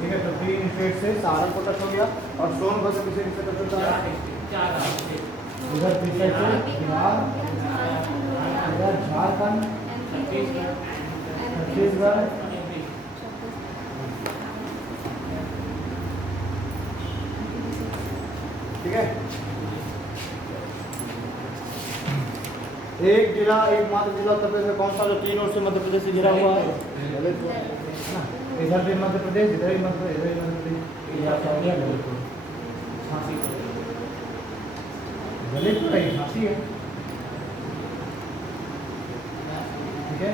ठीक है, तो तीन स्टेट से सहारनपुर टच हो गया। और सोनभद्र किसी से टच होता है? इधर पीछे से बिहार, इधर झारखंड, छत्तीसगढ़, ठीक है। एक जिला, एकमात्र जिला उत्तर प्रदेश में कौन सा जो तीन ओर से मध्य प्रदेश से घिरा हुआ है? ललितपुर। इधर भी मध्य प्रदेश, इधर भी मध्य प्रदेश, ललितपुर ही झांसी है। ठीक है,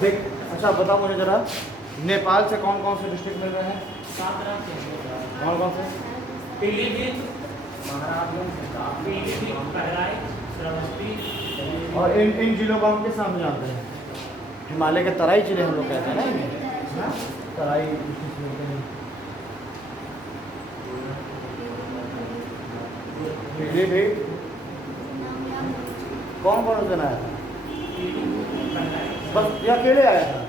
देख अच्छा बताओ मुझे जरा, नेपाल से कौन कौन से डिस्ट्रिक्ट मिल रहे हैं? 7 राज्य। कौन कौन से? पीलीभीत, पीलीभीत, बहराइच, श्रावस्ती। और इन जिलों को हम किस नाम से जानते हैं? हिमालय के तराई जिले हम लोग कहते हैं ना इन्हें, तराई डिस्ट्रिक्ट बोलते हैं। पीलीभीत कौन कौन से आया था? बस ये अकेले आया था?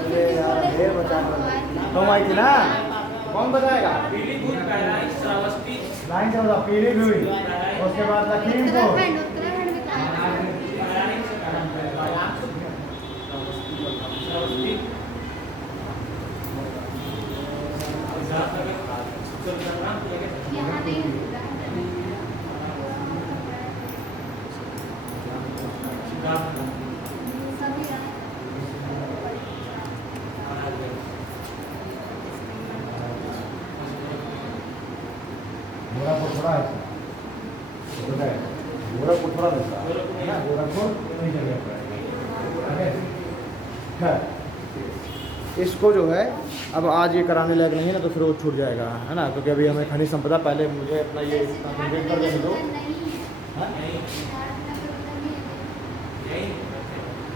अरे यार ढेर बचा तुम आई थी ना, कौन बताएगा? पीलीभीत, बहराइच, श्रावस्ती। लाइन से बताओ। पीलीभीत, उसके बाद लखीमपुर, गोरखपुर थोड़ा है, गोरखपुर थोड़ा रहता है ना, गोरखपुर कई जगह पर है। खैर इसको जो है अब आज ये कराने लायक नहीं है ना, तो फिर वो छूट जाएगा, है ना, क्योंकि अभी हमें खनिज संपदा पहले मुझे अपना ये कंप्लीट कर देने दो।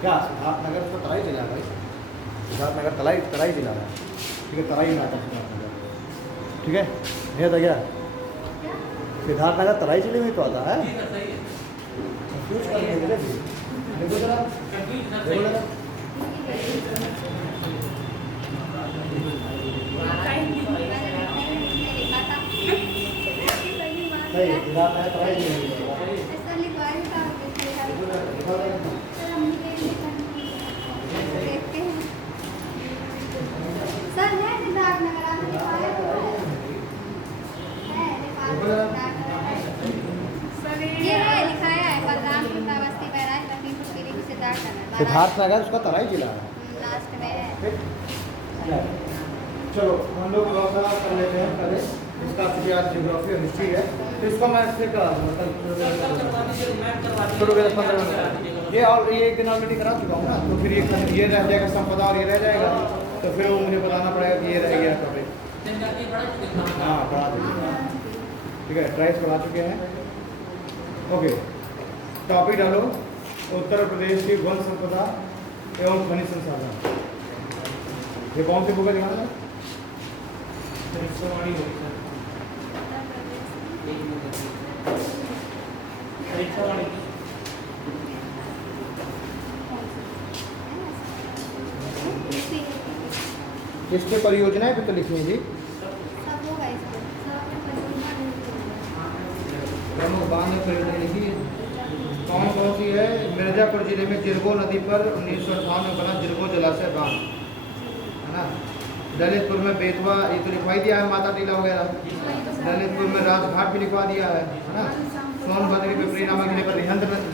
क्या सिद्धार्थनगर तो तराई जिला है भाई, सिद्धार्थनगर तराई जिला है। ठीक है, तराई में आता है सिद्धार्थनगर। ठीक है, नहीं आता क्या? सिद्धार्थनगर तराई जिले में तो आता है। कंफ्यूज कर देंगे देखो जरा, देखो जरा। सही है, सिद्धार्थनगर तराई जिले में। सिद्धार्थ नगर उसका तराई जिला है। लास्ट में है। फिर चलो हम लोग थोड़ा सा कर लेते हैं पहले इसका क्योंकि आज जियोग्राफी और हिस्ट्री है तो इसको मैं फिर करा दूँगा कल शुरू कर 15 मिनट ये और ये एक दिन ऑलरेडी करा चुका हूँ ना तो फिर ये रह जाएगा संपदा और ये रह जाएगा तो फिर वो मुझे बताना पड़ेगा कि ये रह गया टॉपिक। हाँ पढ़ा दीजिए ठीक है ट्राइस पढ़ा चुके हैं। ओके टॉपिक डालो उत्तर प्रदेश की वन संपदा एवं खनिज संसाधन। ये कौन सी बुक है दिखाना परीक्षावाणी होगी सर। परीक्षावाणी किस पे परियोजनाएं पे तो लिखी है जी सब होगा इसमें। सब अपने परियोजना में प्रमुख बांध परियोजना लिखी है कौन कौन सी है। मिर्जापुर जिले में जिरगो नदी पर 1958 में बना जिरगो जलाशय बांध है ना। ललितपुर में बेतवा ये तो लिखवाई दिया है माता टीला वगैरह। ललितपुर में राजघाट भी लिखवा दिया है ना। सोनभद्र के पिपरी नामक जिले पर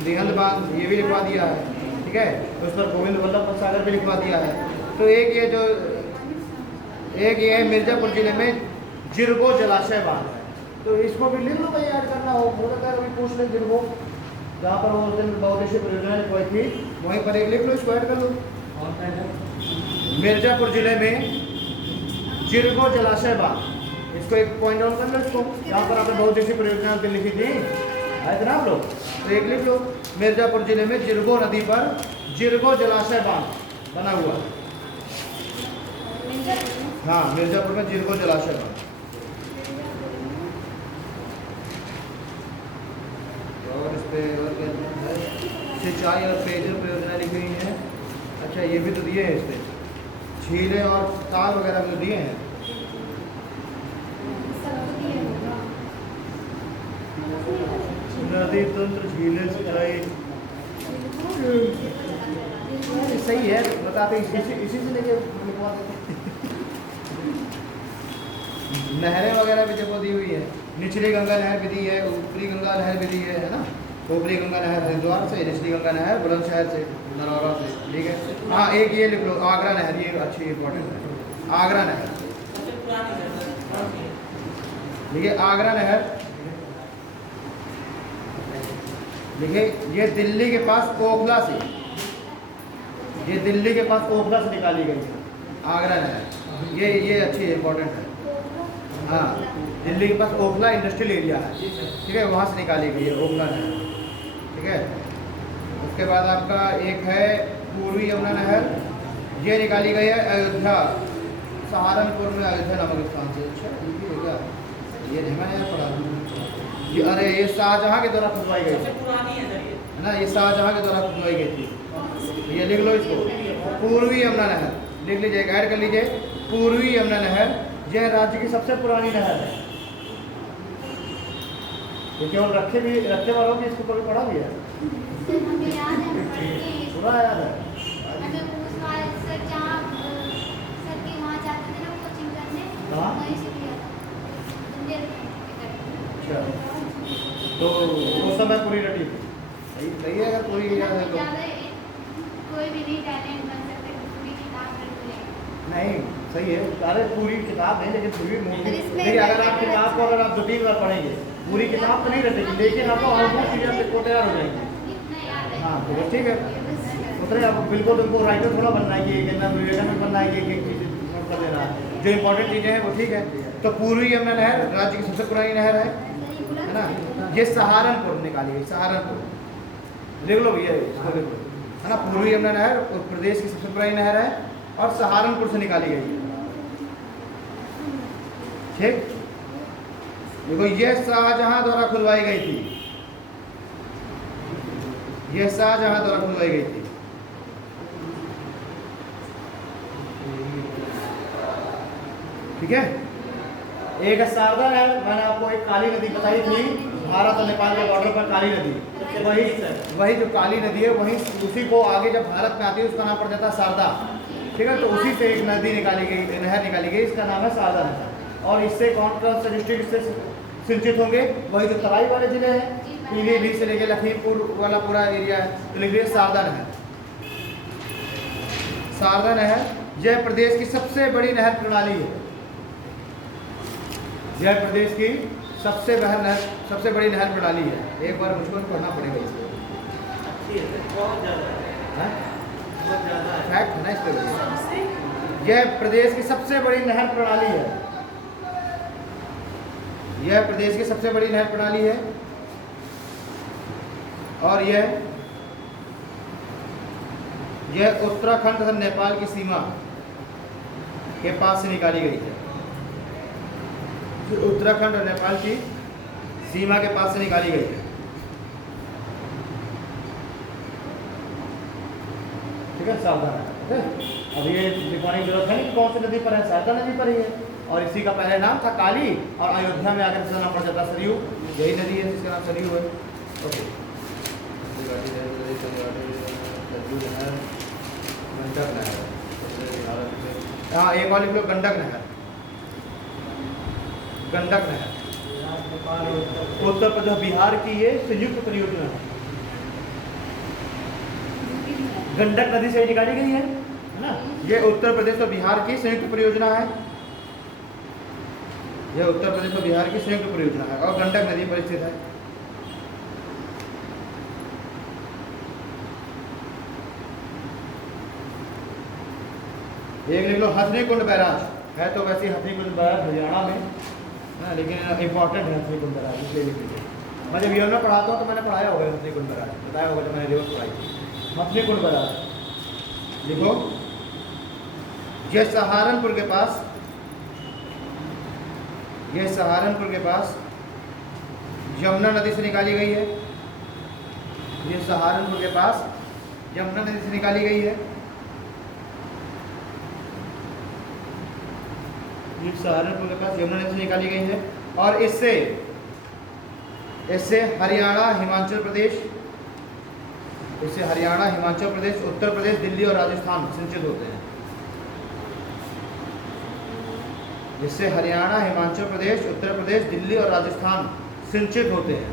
रिहंद बांध ये भी लिखवा दिया है ठीक है। उस पर गोविंद वल्लभ सागर भी लिखवा दिया है। तो एक ये है मिर्जापुर जिले में जिरगो जलाशय बांध है तो इसको भी लिख लो भाई ऐड करना हो अभी पूछ लें जिरगो जहाँ पर वो उस दिन बहुउद्देशीय परियोजना लिखवाई थी वहीं पर एक लिख लो इसको ऐड कर लो। मिर्जापुर जिले में जिरगो जलाशय बांध इसको एक पॉइंट डाउन कर लो इसको जहाँ पर आपने बहुउद्देशीय परियोजना उस दिन लिखी थी आए थे ना आप लोग तो एक लिख लो मिर्जापुर जिले में जिरगो नदी पर जिरगो जलाशय बांध बना हुआ है। हाँ मिर्जापुर में जिरगो जलाशय बांध और इस पे और क्या है सिंचाई और पेयजल परियोजना लिखी हुई है। अच्छा ये भी तो दिए हैं इस पे झीलें और ताल वगैरह भी तो दिए हैं। नदी तंत्र झीलें सिंचाई सही है बताते इसी से लेके लिखवा देते नहरें वगैरह भी देखो दी हुई है। निचली गंगा नहर भी दी है ऊपरी गंगा नहर भी दी है ना। ऊपरी गंगा नहर हरिद्वार से निचली गंगा नहर बुलंदशहर से नरौरा से ठीक है। हाँ एक ये लिख लो आगरा नहर ये अच्छी इंपॉर्टेंट है आगरा नहर देखिए आगरा नहर देखिए ये दिल्ली के पास ओखला से ये दिल्ली के पास ओखला से निकाली गई है आगरा नहर ये अच्छी है इंपॉर्टेंट है। हाँ दिल्ली के पास ओखला इंडस्ट्रियल एरिया है ठीक है वहाँ से निकाली गई है ओखला नहर ठीक है। उसके बाद आपका एक है पूर्वी यमुना नहर ये निकाली गई है अयोध्या सहारनपुर में अयोध्या नामक स्थान से। अच्छा ये भी होगा ये नहीं मैंने पढ़ा ये अरे ये शाहजहाँ के द्वारा खुदवाई गई थी है ना। ये शाहजहाँ के द्वारा खुदवाई गई थी ये लिख लो इसको पूर्वी यमुना नहर लिख लीजिए ऐड कर लीजिए पूर्वी यमुना नहर यह राज्य की सबसे पुरानी नहर है। ये केवल रखे वालों की इसको कभी पढ़ा भी है हमें याद है पूरा याद है। हमें उस बार सर जहाँ सर के वहाँ जाते थे ना कोचिंग करने हाँ। वहीं से किया था। अच्छा तो उस समय पूरी रटी थी सही है अगर पूरी याद है तो कोई भी नहीं टैलेंट बन सकते पूरी किताब पढ़ ले। नहीं सही है अरे पूरी किताब नहीं लेकिन पूरी मूवी अरे इसमें देखिए अगर आप किताब को अगर आप 2-3 बार पढ़ेंगे पूरी किताब तो नहीं रटेगी लेकिन आपको ऑलमोस्ट चीज़ें आपको तैयार हो जाएंगी। इतना याद है। हाँ तो ठीक है उतरे आप बिल्कुल उनको राइटर थोड़ा बनना है कि कितना विवेकानंद बनना है कि एक चीज़ नोट कर लेना है जो इंपॉर्टेंट चीज़ें हैं वो ठीक है। तो पूर्वी यमुना नहर राज्य की सबसे पुरानी नहर है ना। ये सहारनपुर निकाली गई सहारनपुर लिख लो भैया इसको लिख लो है ना। पूर्वी यमुना नहर प्रदेश की सबसे पुरानी नहर है और सहारनपुर से निकाली गई है ठीक। देखो ये शाहजहां द्वारा खुदवाई गई थी ये शाहजहां द्वारा खुदवाई गई थी ठीक है। एक शारदा नहर मैंने आपको एक काली नदी बताई थी भारत और नेपाल के बॉर्डर पर काली नदी वही जो काली नदी है वहीं उसी को आगे जब भारत में आती है उसका नाम पड़ जाता है शारदा ठीक है। तो उसी से एक नदी निकाली गई नहर निकाली गई इसका नाम है शारदा नहर। और इससे कौन कौन से डिस्ट्रिक्ट से सिंचित होंगे वही जो तराई वाले जिले हैं पीलीभीत से लेकर लखीमपुर वाला पूरा एरिया है तो लिखिए शारदा नहर शारदा नहर यह प्रदेश की सबसे बड़ी नहर प्रणाली है। यह प्रदेश की सबसे बड़ी नहर प्रणाली है। एक बार मुझको पढ़ना पड़ेगा इसको। बहुत ज़्यादा है, बहुत ज़्यादा है। फैक्ट है ना इस पे। यह प्रदेश की सबसे बड़ी नहर प्रणाली है। यह प्रदेश की सबसे बड़ी नहर प्रणाली है और यह उत्तराखंड तथा नेपाल की सीमा के पास से निकाली गई है। उत्तराखंड और नेपाल की सीमा के पास से निकाली गई है। ठीक है, सावधान है। अब ये लिखवाने की जरूरत है नहीं कि कौन सी नदी पर है, शारदा नदी पर ही है। और इसी का पहले नाम था काली और अयोध्या में आकर इसका नाम पड़ जाता सरयू। यही नदी है जिसका नाम सरयू है। ओके, गंडक नहर। हाँ, एक और लिख लो, गंडक नहर। गंडक नहर उत्तर प्रदेश बिहार की ये संयुक्त परियोजना है। गंडक नदी से निकाली गई है ना। ये उत्तर प्रदेश और बिहार की संयुक्त परियोजना है। यह उत्तर प्रदेश और बिहार की संयुक्त परियोजना है और गंडक नदी पर स्थित है। एक लिख लो, हथनी कुंड बैराज है। तो वैसे हथनी कुंड बैराज हरियाणा में है, लेकिन इंपॉर्टेंट है हथनी कुंड बैराज, इसलिए लिख लीजिए। मैं जब यूएन में पढ़ाता हूँ तो मैंने पढ़ाया होगा हथनी कुंड बैराज, बताया होगा जब मैंने रिवर्स पढ़ाई थी। हथनी कुंड बैराज लिखो। यह सहारनपुर के पास यमुना नदी से निकाली गई है। यह सहारनपुर के पास यमुना नदी से निकाली गई है। ये सहारनपुर के पास यमुना नदी से निकाली गई है और इससे हरियाणा, हिमाचल प्रदेश, उत्तर प्रदेश, दिल्ली और राजस्थान सिंचित होते हैं। इससे हरियाणा, हिमाचल प्रदेश, उत्तर प्रदेश, दिल्ली और राजस्थान सिंचित होते हैं।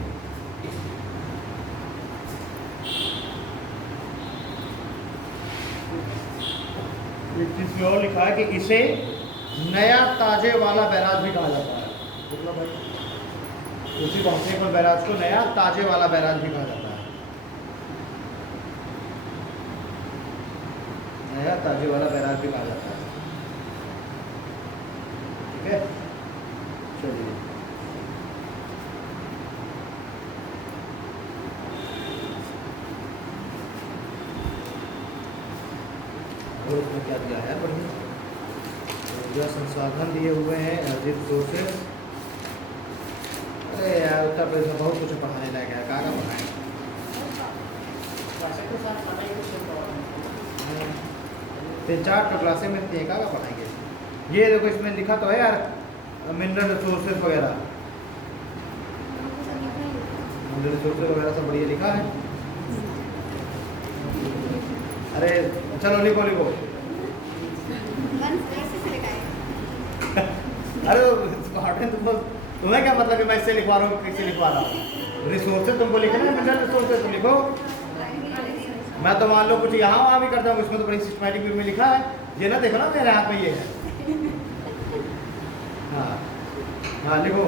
एक चीज में और लिखा है कि इसे नया ताजे वाला बैराज भी कहा जाता है। मतलब भाई उसी हथनीकुंड बैराज को नया ताजे वाला बैराज भी कहा जाता है। नया ताजे वाला बैराज भी कहा जाता है। ठीक है, चलिए और इसमें क्या दिया है, बढ़िया संसाधन दिए हुए हैं, रिसोर्सेज। अरे यार, उत्तर प्रदेश में बहुत कुछ पढ़ाने लायक है, कहाँ पढ़ाएं। तीन चार तो क्लासें मिलती हैं, कहाँ पढ़ाएंगे। ये देखो, इसमें लिखा तो है यार, मिनरल रिसोर्सेज वगैरह, सब बढ़िया लिखा है। अरे चलो लिखो। अरे तुम्हें क्या मतलब है मैं इससे लिखवा रहा हूँ, किससे लिखवा रहा हूँ। रिसोर्सेज तुमको लिखना है, मिनरल रिसोर्सेज तुम लिखो। मैं तो मान लो कुछ यहाँ वहाँ भी करता हूँ, इसमें तो बड़ी सिस्टमैटिक वे में लिखा है। ये ना देखो ना मेरे हाथ में ये है। हाँ लिखो।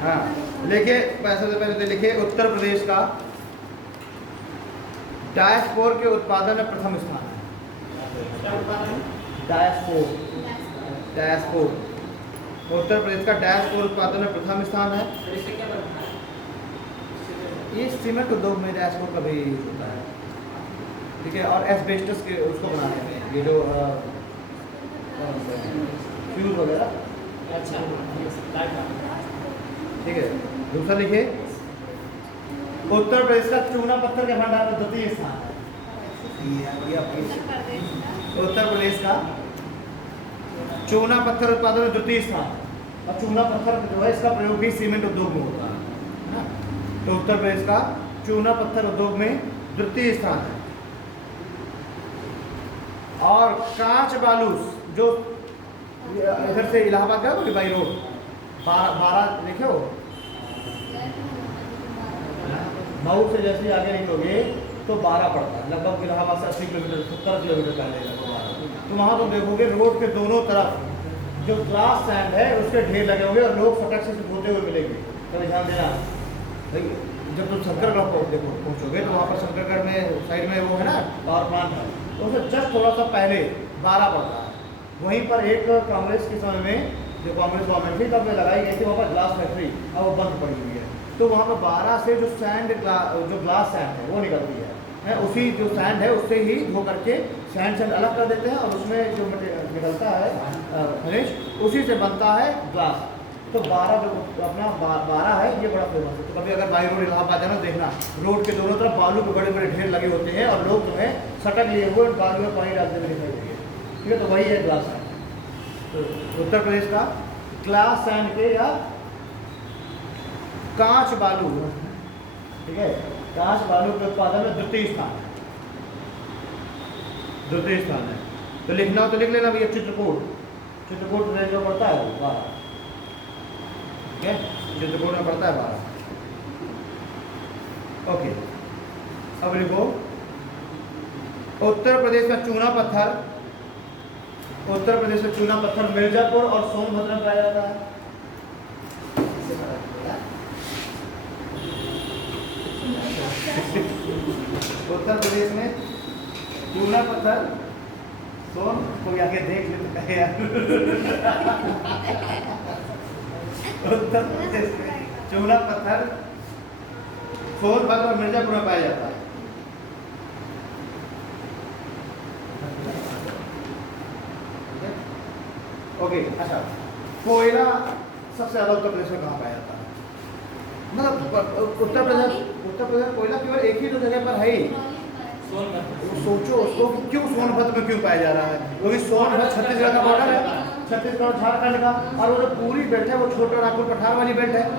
हाँ लिखिए, पैसे से पहले तो लिखिए, उत्तर प्रदेश का डायस्पोर के उत्पादन में प्रथम स्थान है। डायस्पोर उत्तर प्रदेश का डायस्पोर उत्पादन में प्रथम स्थान है। ये सीमेंट उद्योग में डायस्पोर का भी यूज होता है। ठीक है, और एस्बेस्टस के उसको बनाने में ये जो फ्यूज वगैरह। अच्छा, ठीक है, दूसरा लिखिए, उत्तर प्रदेश का चूना पत्थर के भंडार में द्वितीय स्थान है। उत्तर प्रदेश का चूना पत्थर उत्पादन में द्वितीय स्थान, और चूना पत्थर जो है इसका प्रयोग भी सीमेंट उद्योग में होता है ना। तो उत्तर प्रदेश का चूना पत्थर उद्योग में द्वितीय स्थान है। और कांच बालू जो इधर से इलाहाबाद गया बाई रोड, 12 देखे हो। मऊ से जैसे आगे निकलोगे तो 12 पड़ता है, लगभग इलाहाबाद से 80 किलोमीटर 70 किलोमीटर पहले लगभग। तो वहाँ तुम देखोगे रोड के दोनों तरफ जो ग्लास सैंड है उसके ढेर लगे होंगे और लोग फटक से धोते हुए मिलेंगे। कभी ध्यान देना भाई, जब तुम शंकरगढ़ देखो पहुँचोगे तो वहाँ पर शंकरगढ़ में साइड में वो है ना पावर प्लांट है, तो उससे जस्ट थोड़ा सा पहले 12 पड़ता है। वहीं पर एक कांग्रेस के समय में जो कांग्रेस गवर्नमेंट थी तब लगाई गई थी वहाँ पर ग्लास फैक्ट्री, अब वो बंद पड़ी हुई है। तो वहाँ पर 12 से जो जो ग्लास सैंड है वो निकलती है, उसी जो सैंड है उससे ही धो करके सैंड अलग कर देते हैं और उसमें जो निकलता है खनिज उसी से बनता है ग्लास। तो 12 जो अपना 12 है ये बड़ा फेमस है। तो कभी अगर बाई रोड इलाहाबाद जाना देखना, रोड के दोनों तरफ बालू के बड़े बड़े ढेर लगे होते हैं और लोग जो है सटक लिए हुए बालू में पानी डालते हुए दिखाई देंगे। ठीक है, तो वही है ग्लास सैंड। तो उत्तर प्रदेश का ग्लास सैंड के या कांच बालू, ठीक है, कांच बालू के उत्पादन में द्वितीय स्थान है। तो लिखना हो तो लिख लेना भैया चित्रकूट रेंज में पड़ता है वो 12, ठीक है, चित्रकूट में पड़ता है 12। ओके, अब लिखो उत्तर प्रदेश का चूना पत्थर, उत्तर प्रदेश में चूना पत्थर मिर्जापुर और सोनभद्र में पाया जाता है। उत्तर प्रदेश में चूना पत्थर सोन, कोई आके देख ले तो कहे यार। उत्तर प्रदेश में चूना पत्थर सोनभद्र और मिर्जापुर में पाया जाता है। ओके, अच्छा, कोयला सबसे ज्यादा उत्तर प्रदेश में कहाँ पाया जाता है? मतलब उत्तर प्रदेश कोयला केवल एक ही तो जगह पर है ही। सोचो उसको क्यों सोनभद्र में क्यों पाया जा रहा है, क्योंकि सोनभद्र छत्तीसगढ़ का बॉर्डर है, छत्तीसगढ़ और झारखंड का, और वो जो पूरी बेल्ट है वो छोटा नागपुर पठार वाली बेल्ट है ना।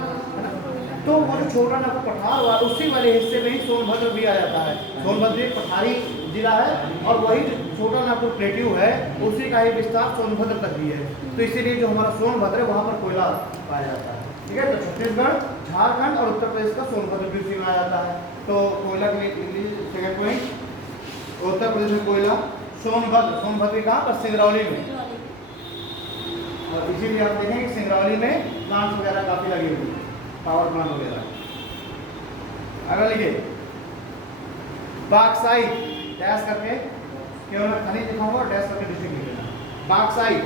तो वो जो छोटा नागपुर पठार वाला उसी वाले हिस्से में ही सोनभद्र भी आ जाता है। सोनभद्र एक पठारी जिला है और वही जो छोटा नागपुर प्लेट्यू है उसी का ही विस्तार सोनभद्र तक भी है। तो इसीलिए जो हमारा सोनभद्र है वहाँ पर कोयला पाया जाता है। ठीक है, तो छत्तीसगढ़, झारखंड और उत्तर प्रदेश का सोनभद्र भी उसी में आ जाता है। तो कोयला के लिए सेकंड पॉइंट, उत्तर प्रदेश में कोयला सोनभद्र कहाँ पर? सिंगरौली में। और इसीलिए आप देखें कि सिंगरौली में प्लांट वगैरह काफी लगे हुए हैं, पावर प्लांट वगैरह। अगर लिखिए बाक्साइट, डैश करके केवल मैं खनिज दिखाऊंगा और डैश करके डिस्ट्रिक्ट लिख लेना। बाक्साइट,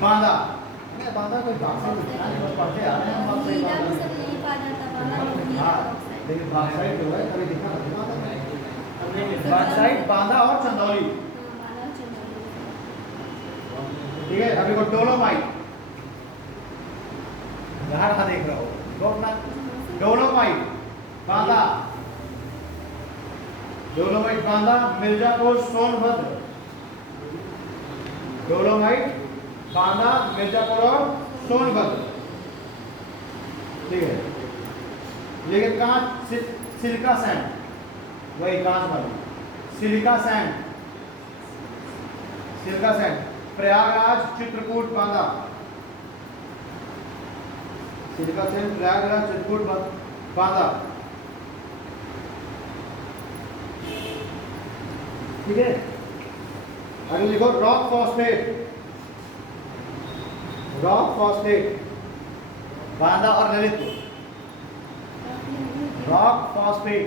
बांदा, नहीं बांदा कोई बाक्साइट पढ़ते आ रहे हैं हम बाक्साइट, हाँ लेकिन बाक्साइट जो है कभी दिखा बाक्साइट, बांदा और चंदौली। ठीक है, अभी को डोलोमाइट, यहाँ देख रहा हो dolomite Banda, dolomite Banda, Mirzapur, Sonbhadra. Dolomite Banda, Mirzapur और सोनभद्र। ठीक है, लेकिन कांच सिलिका सैंड, वही कांच वाली silica sand, silica sand Prayagraj, Chitrakoot, Banda. Silica sand Prayagraj, Chitrakoot, Banda. ठीक है, आगे लिखो rock phosphate, rock phosphate Banda और ललितपुर। रॉक फॉस्फेट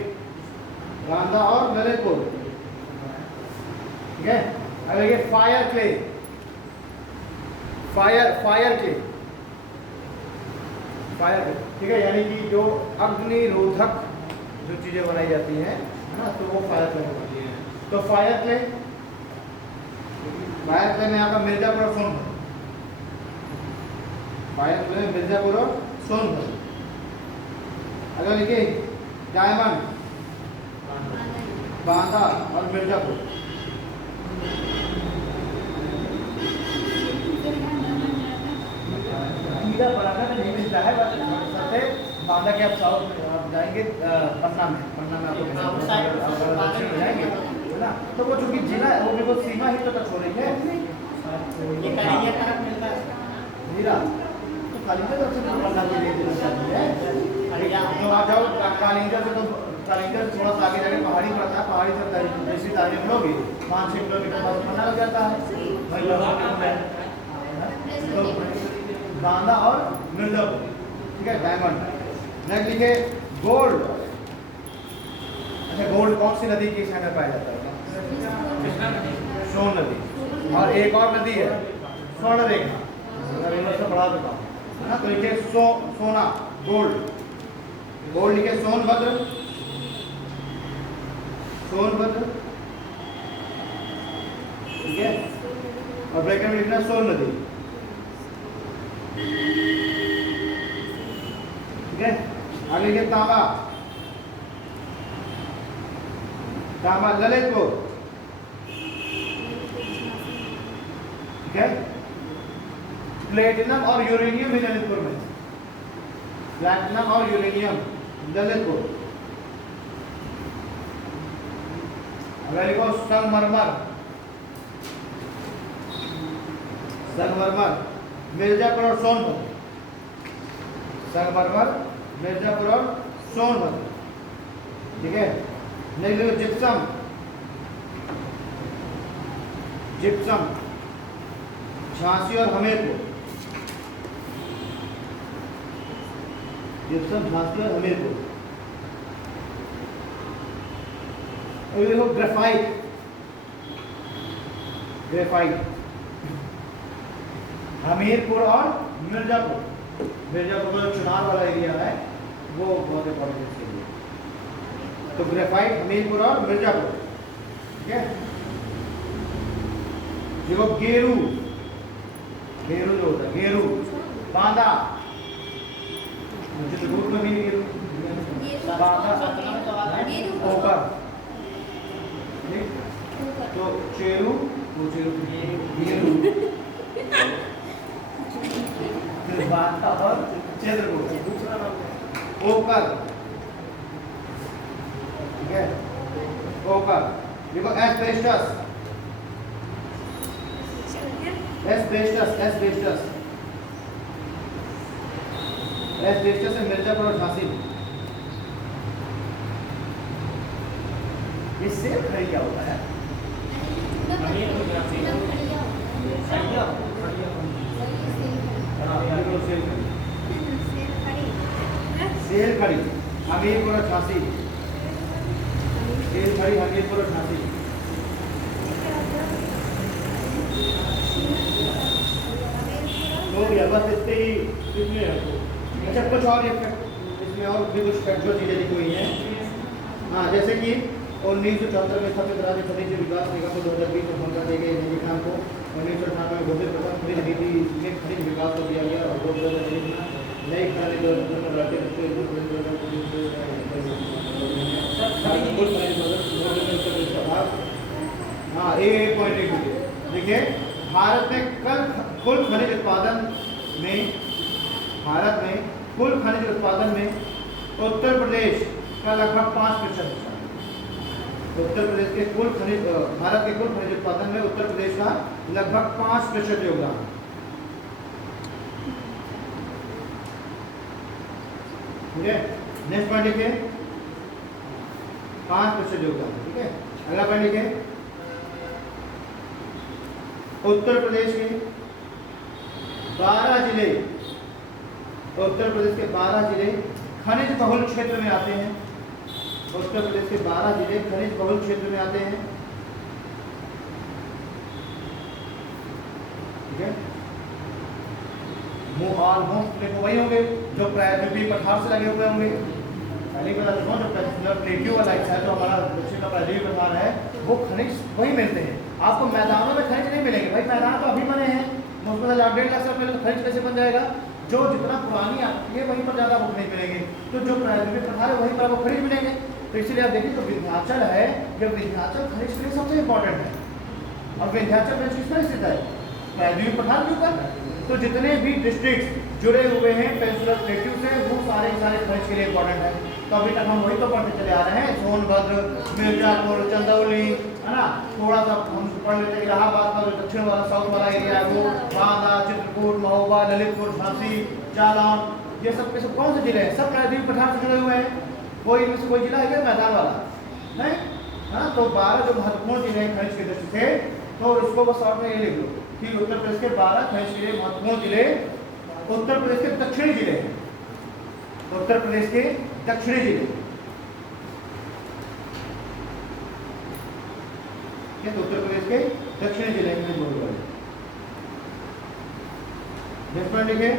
बांदा और ललितपुर। ठीक है, अगर ये फायर क्ले, फायर क्ले, ठीक है, यानी कि जो अग्निरोधक जो चीजें बनाई जाती हैं है ना, तो वो फायर क्ले होती है। तो फायर क्ले में आपका मिर्जापुर और सोनभद्र, फायर क्ले मिर्जापुर और सोनभद्र। अगर लिखिए डायमंड, बांदा और मिर्जापुर। पराठा तो नहीं मिलता है, बस बांदा के आप साउथ आप जाएंगे पन्ना में आपको जाएंगे है ना, तो वो चूंकि जिला वो बिल्कुल सीमा ही तो टच हो रही है। हीरा तो कालिंगर से पढ़ना भी नहीं देना चाहिए। जो आप जाओ कालिंगर से, तो कालिंगर से थोड़ा सा आगे जाके पहाड़ी पड़ता है, पहाड़ी से जैसे दाने मिलोगे 5-6 किलोमीटर बाद पढ़ना लग जाता है भाई। तो बांदा और मिर्जापुर, ठीक है, डायमंड। नेक्स्ट लिखे गोल्ड। अच्छा, गोल्ड कौन सी नदी के साइड में पाया जाता है? सोन नदी। और एक और नदी है स्वर्ण रेखा, अगर इन से बढ़ा देता हूँ है ना, तो लिखे सोना गोल्ड। गोल्ड लिखे सोनभद्र, सोनभद्र, ठीक है, और ब्रैकेट में लिखना सोन नदी, ठीक है। आगे लिखे तांबा, तांबा ललितपुर, ठीक है। प्लेटिनम और यूरेनियम भी ललितपुर में, प्लेटिनम और यूरेनियम ललितपुर। अगर लिखो संगमरमर, संगमरमर मिर्जापुर और सोनभद्र, संगमरमर मिर्जापुर और सोनभद्र, ठीक है। नहीं लिखो जिप्सम, जिप्सम झांसी और हमीरपुर, जिप्सम झांसी और हमीरपुर। और देखो ग्रेफाइट, ग्रेफाइट हमीरपुर और मिर्जापुर। मिर्जापुर का जो चुनार वाला एरिया है वो बहुत इंपॉर्टेंट है। तो ग्रेफाइट हमीरपुर और मिर्जापुर, ठीक है। देखो गेरू, गेरू जो होता है गेरू बांदा, चित्रकूट में भी गेरू बांदा, ओकर, तो चेरू, वो चेरू गेरू, फिर बांदा और चित्रकूट, ओकर, ठीक है, ओकर। देखो एस्बेस्टस, एस्बेस्टस, एस्बेस्टस, एस्बेस्टस है मिर्जापुर और झांसी में। इससे खड़ी क्या होता है? सेल खड़ी हमीरपुर और झांसी, सेल खड़ी हमीरपुर और झांसी। तो भैया बस इतने ही, इतने हैं। अच्छा, कुछ और इसमें और भी कुछ फैक्चुअल चीज़ें लिखी हुई हैं। हाँ, जैसे कि 1974 में स्थापित राज्य खनिज विकास निगम को 2020 में फोन कर दिए गए निगम को 1998 में घोषित प्रथम खनिज नीति में खनिज विकास को दिया गया और 2023 में नई खनिज हाँ, एक पॉइंट देखिए, भारत में कुल खनिज उत्पादन में, भारत में कुल खनिज उत्पादन में उत्तर प्रदेश का लगभग 5%। उत्तर प्रदेश के कुल खनिज, भारत के कुल खनिज उत्पादन में उत्तर प्रदेश का लगभग 5% योगदान। ठीक है, नेक्स्ट पॉइंट लिखिए 5% योगदान, ठीक है। अगला पॉइंट लिखिए उत्तर प्रदेश के 12 जिले, उत्तर प्रदेश के 12 जिले खनिज बहुल क्षेत्र में आते हैं। उत्तर प्रदेश के 12 जिले खनिज बहुल क्षेत्र में आते हैं, ठीक है। ऑलमोस्ट वही होंगे जो प्रायद्वीपीय पठार से लगे हुए होंगे। पहले बता देता हूँ, जो प्लेट्यू वाला हिस्सा है, जो हमारा दक्षिण का प्रायद्वीपीय पठार है, वो खनिज वही मिलते हैं। आपको मैदानों में खनिज नहीं मिलेंगे भाई, मैदान तो अभी बने हैं, उसमें 1.5 लाख साल पहले खनिज कैसे बन जाएगा? जो जितना पुरानी आती है वहीं पर ज़्यादा वो खनिज मिलेंगे, तो जो प्रायद्वीपीय पठार है वहीं पर वो खनिज मिलेंगे। तो इसलिए आप देखिए, तो विंध्याचल है, जब विंध्याचल खनिज के लिए सबसे इंपॉर्टेंट है, और विंध्याचल खनिज किस पर स्थित है? प्रायद्वीपीय पठार के ऊपर। तो जितने भी डिस्ट्रिक्ट जुड़े हुए हैं पेनिनसुलर प्लेट्यू से, वो सारे खनिज के लिए इंपॉर्टेंट है। तो अभी तक हम वही तो पढ़ते चले आ रहे हैं, सोनभद्र, मिर्जापुर, चंदौली, है ना, थोड़ा सा हम पढ़ लेते हैं इलाहाबाद का जो दक्षिण वाला साउथ वाला एरिया है वो बांदा, चित्रकूट, महोबा, ललितपुर, झांसी, जालौन, ये सब के सब कौन से जिले हैं? सब प्रायद्वीप पठार से जुड़े हुए हैं। कोई इनमें से कोई जिला है क्या मैदान वाला? नहीं, हाँ। तो 12 जो महत्वपूर्ण जिले हैं खनिज की दृष्टि से, तो इसको बस शॉर्ट में ये लिख लो कि उत्तर प्रदेश के 12 खनिज के महत्वपूर्ण जिले उत्तर प्रदेश के दक्षिणी जिले हैं। उत्तर प्रदेश के दक्षिणी जिले, तो उत्तर प्रदेश के दक्षिणी जिले में बोल रहे हैं। नेक्स्ट पॉइंट लिखे,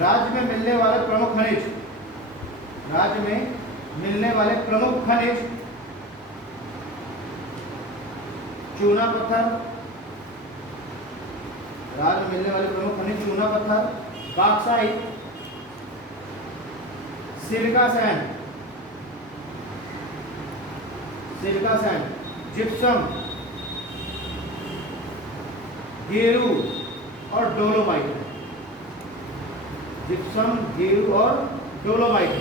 राज्य में मिलने वाले प्रमुख खनिज, राज्य में मिलने वाले प्रमुख खनिज चूना पत्थर, राज्य में मिलने वाले प्रमुख खनिज चूना पत्थर, bauxite, silica sand, silica sand, gypsum, गेरू और डोलोमाइट। जिप्सम, गेरू और डोलोमाइट।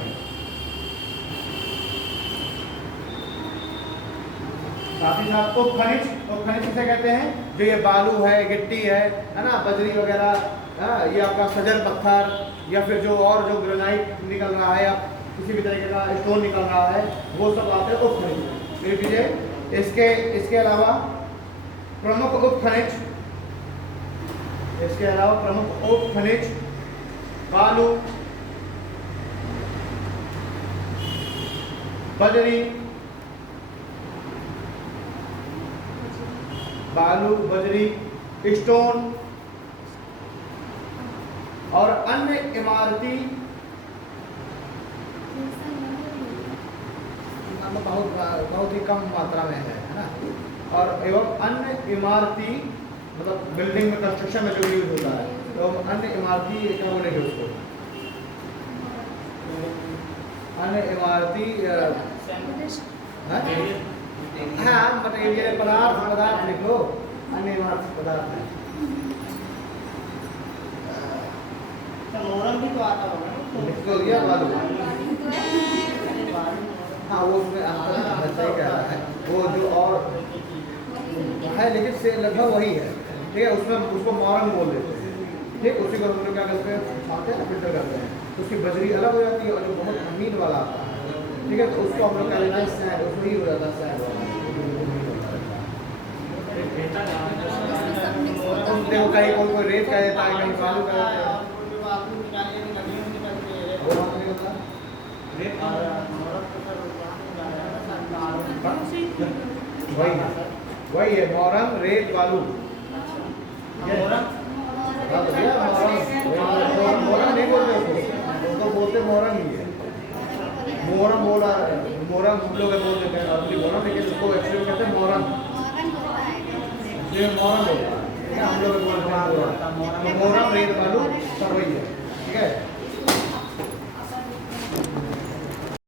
साथ ही साथ उपखनिज, उपखनिज किसे कहते हैं? जो ये बालू है, गिट्टी है ना, बजरी वगैरह, ये आपका सजल पत्थर या फिर जो और जो ग्रेनाइट निकल रहा है या किसी भी तरीके का स्टोन निकल रहा है, वो सब आते हैं उपखनिज। फिर कीजिए इसके अलावा प्रमुख उपखनिज, इसके अलावा प्रमुख उपखनिज बालू, बजरी, बालू, बजरी, स्टोन और अन्य इमारती बहुत ही कम मात्रा में है ना, और एवं अन्य इमारती मतलब बिल्डिंग में कंस्ट्रक्शन में जो यूज होता है, तो अन्य इमारती क्या बोलेंगे उसको? अन्य इमारती हाँ मटेरियल पदार्थ लिखो, अन्य इमारती पदार्थ है। मोरम भी तो आता होगा ना, लिख तो दिया बालू। हाँ वो उसमें सही कह रहा है, वो जो और है लेकिन से लगभग वही है, ठीक है। उसमें उसको मौरंग बोल देते हैं, ठीक। उसी को हम लोग क्या करते हैं, छानते हैं, फिल्टर करते हैं, तो उसकी बजरी अलग हो जाती है और जो बहुत अमीन वाला आता है, ठीक है, तो उसको हम लोग क्या लेना है, सैंड, उसमें ही हो जाता है सैंड वाला। देखो कहीं कोई रेत का देता है, कहीं बालू का देता है, वो बात नहीं होता। वही है मौरंग, रेत, बालू। मोरंग नहीं बोलते उसको बोलते मोरंग ही है। मोरंग बोला, मोरंग हम लोग बोल देते हैं असली मोरंग, लेकिन उसको एक्चुअली कहते हैं मोरंग। मोरंग होता है, हम लोग बोलते हैं मोरंग, रेत, बालू सब वही है, ठीक है।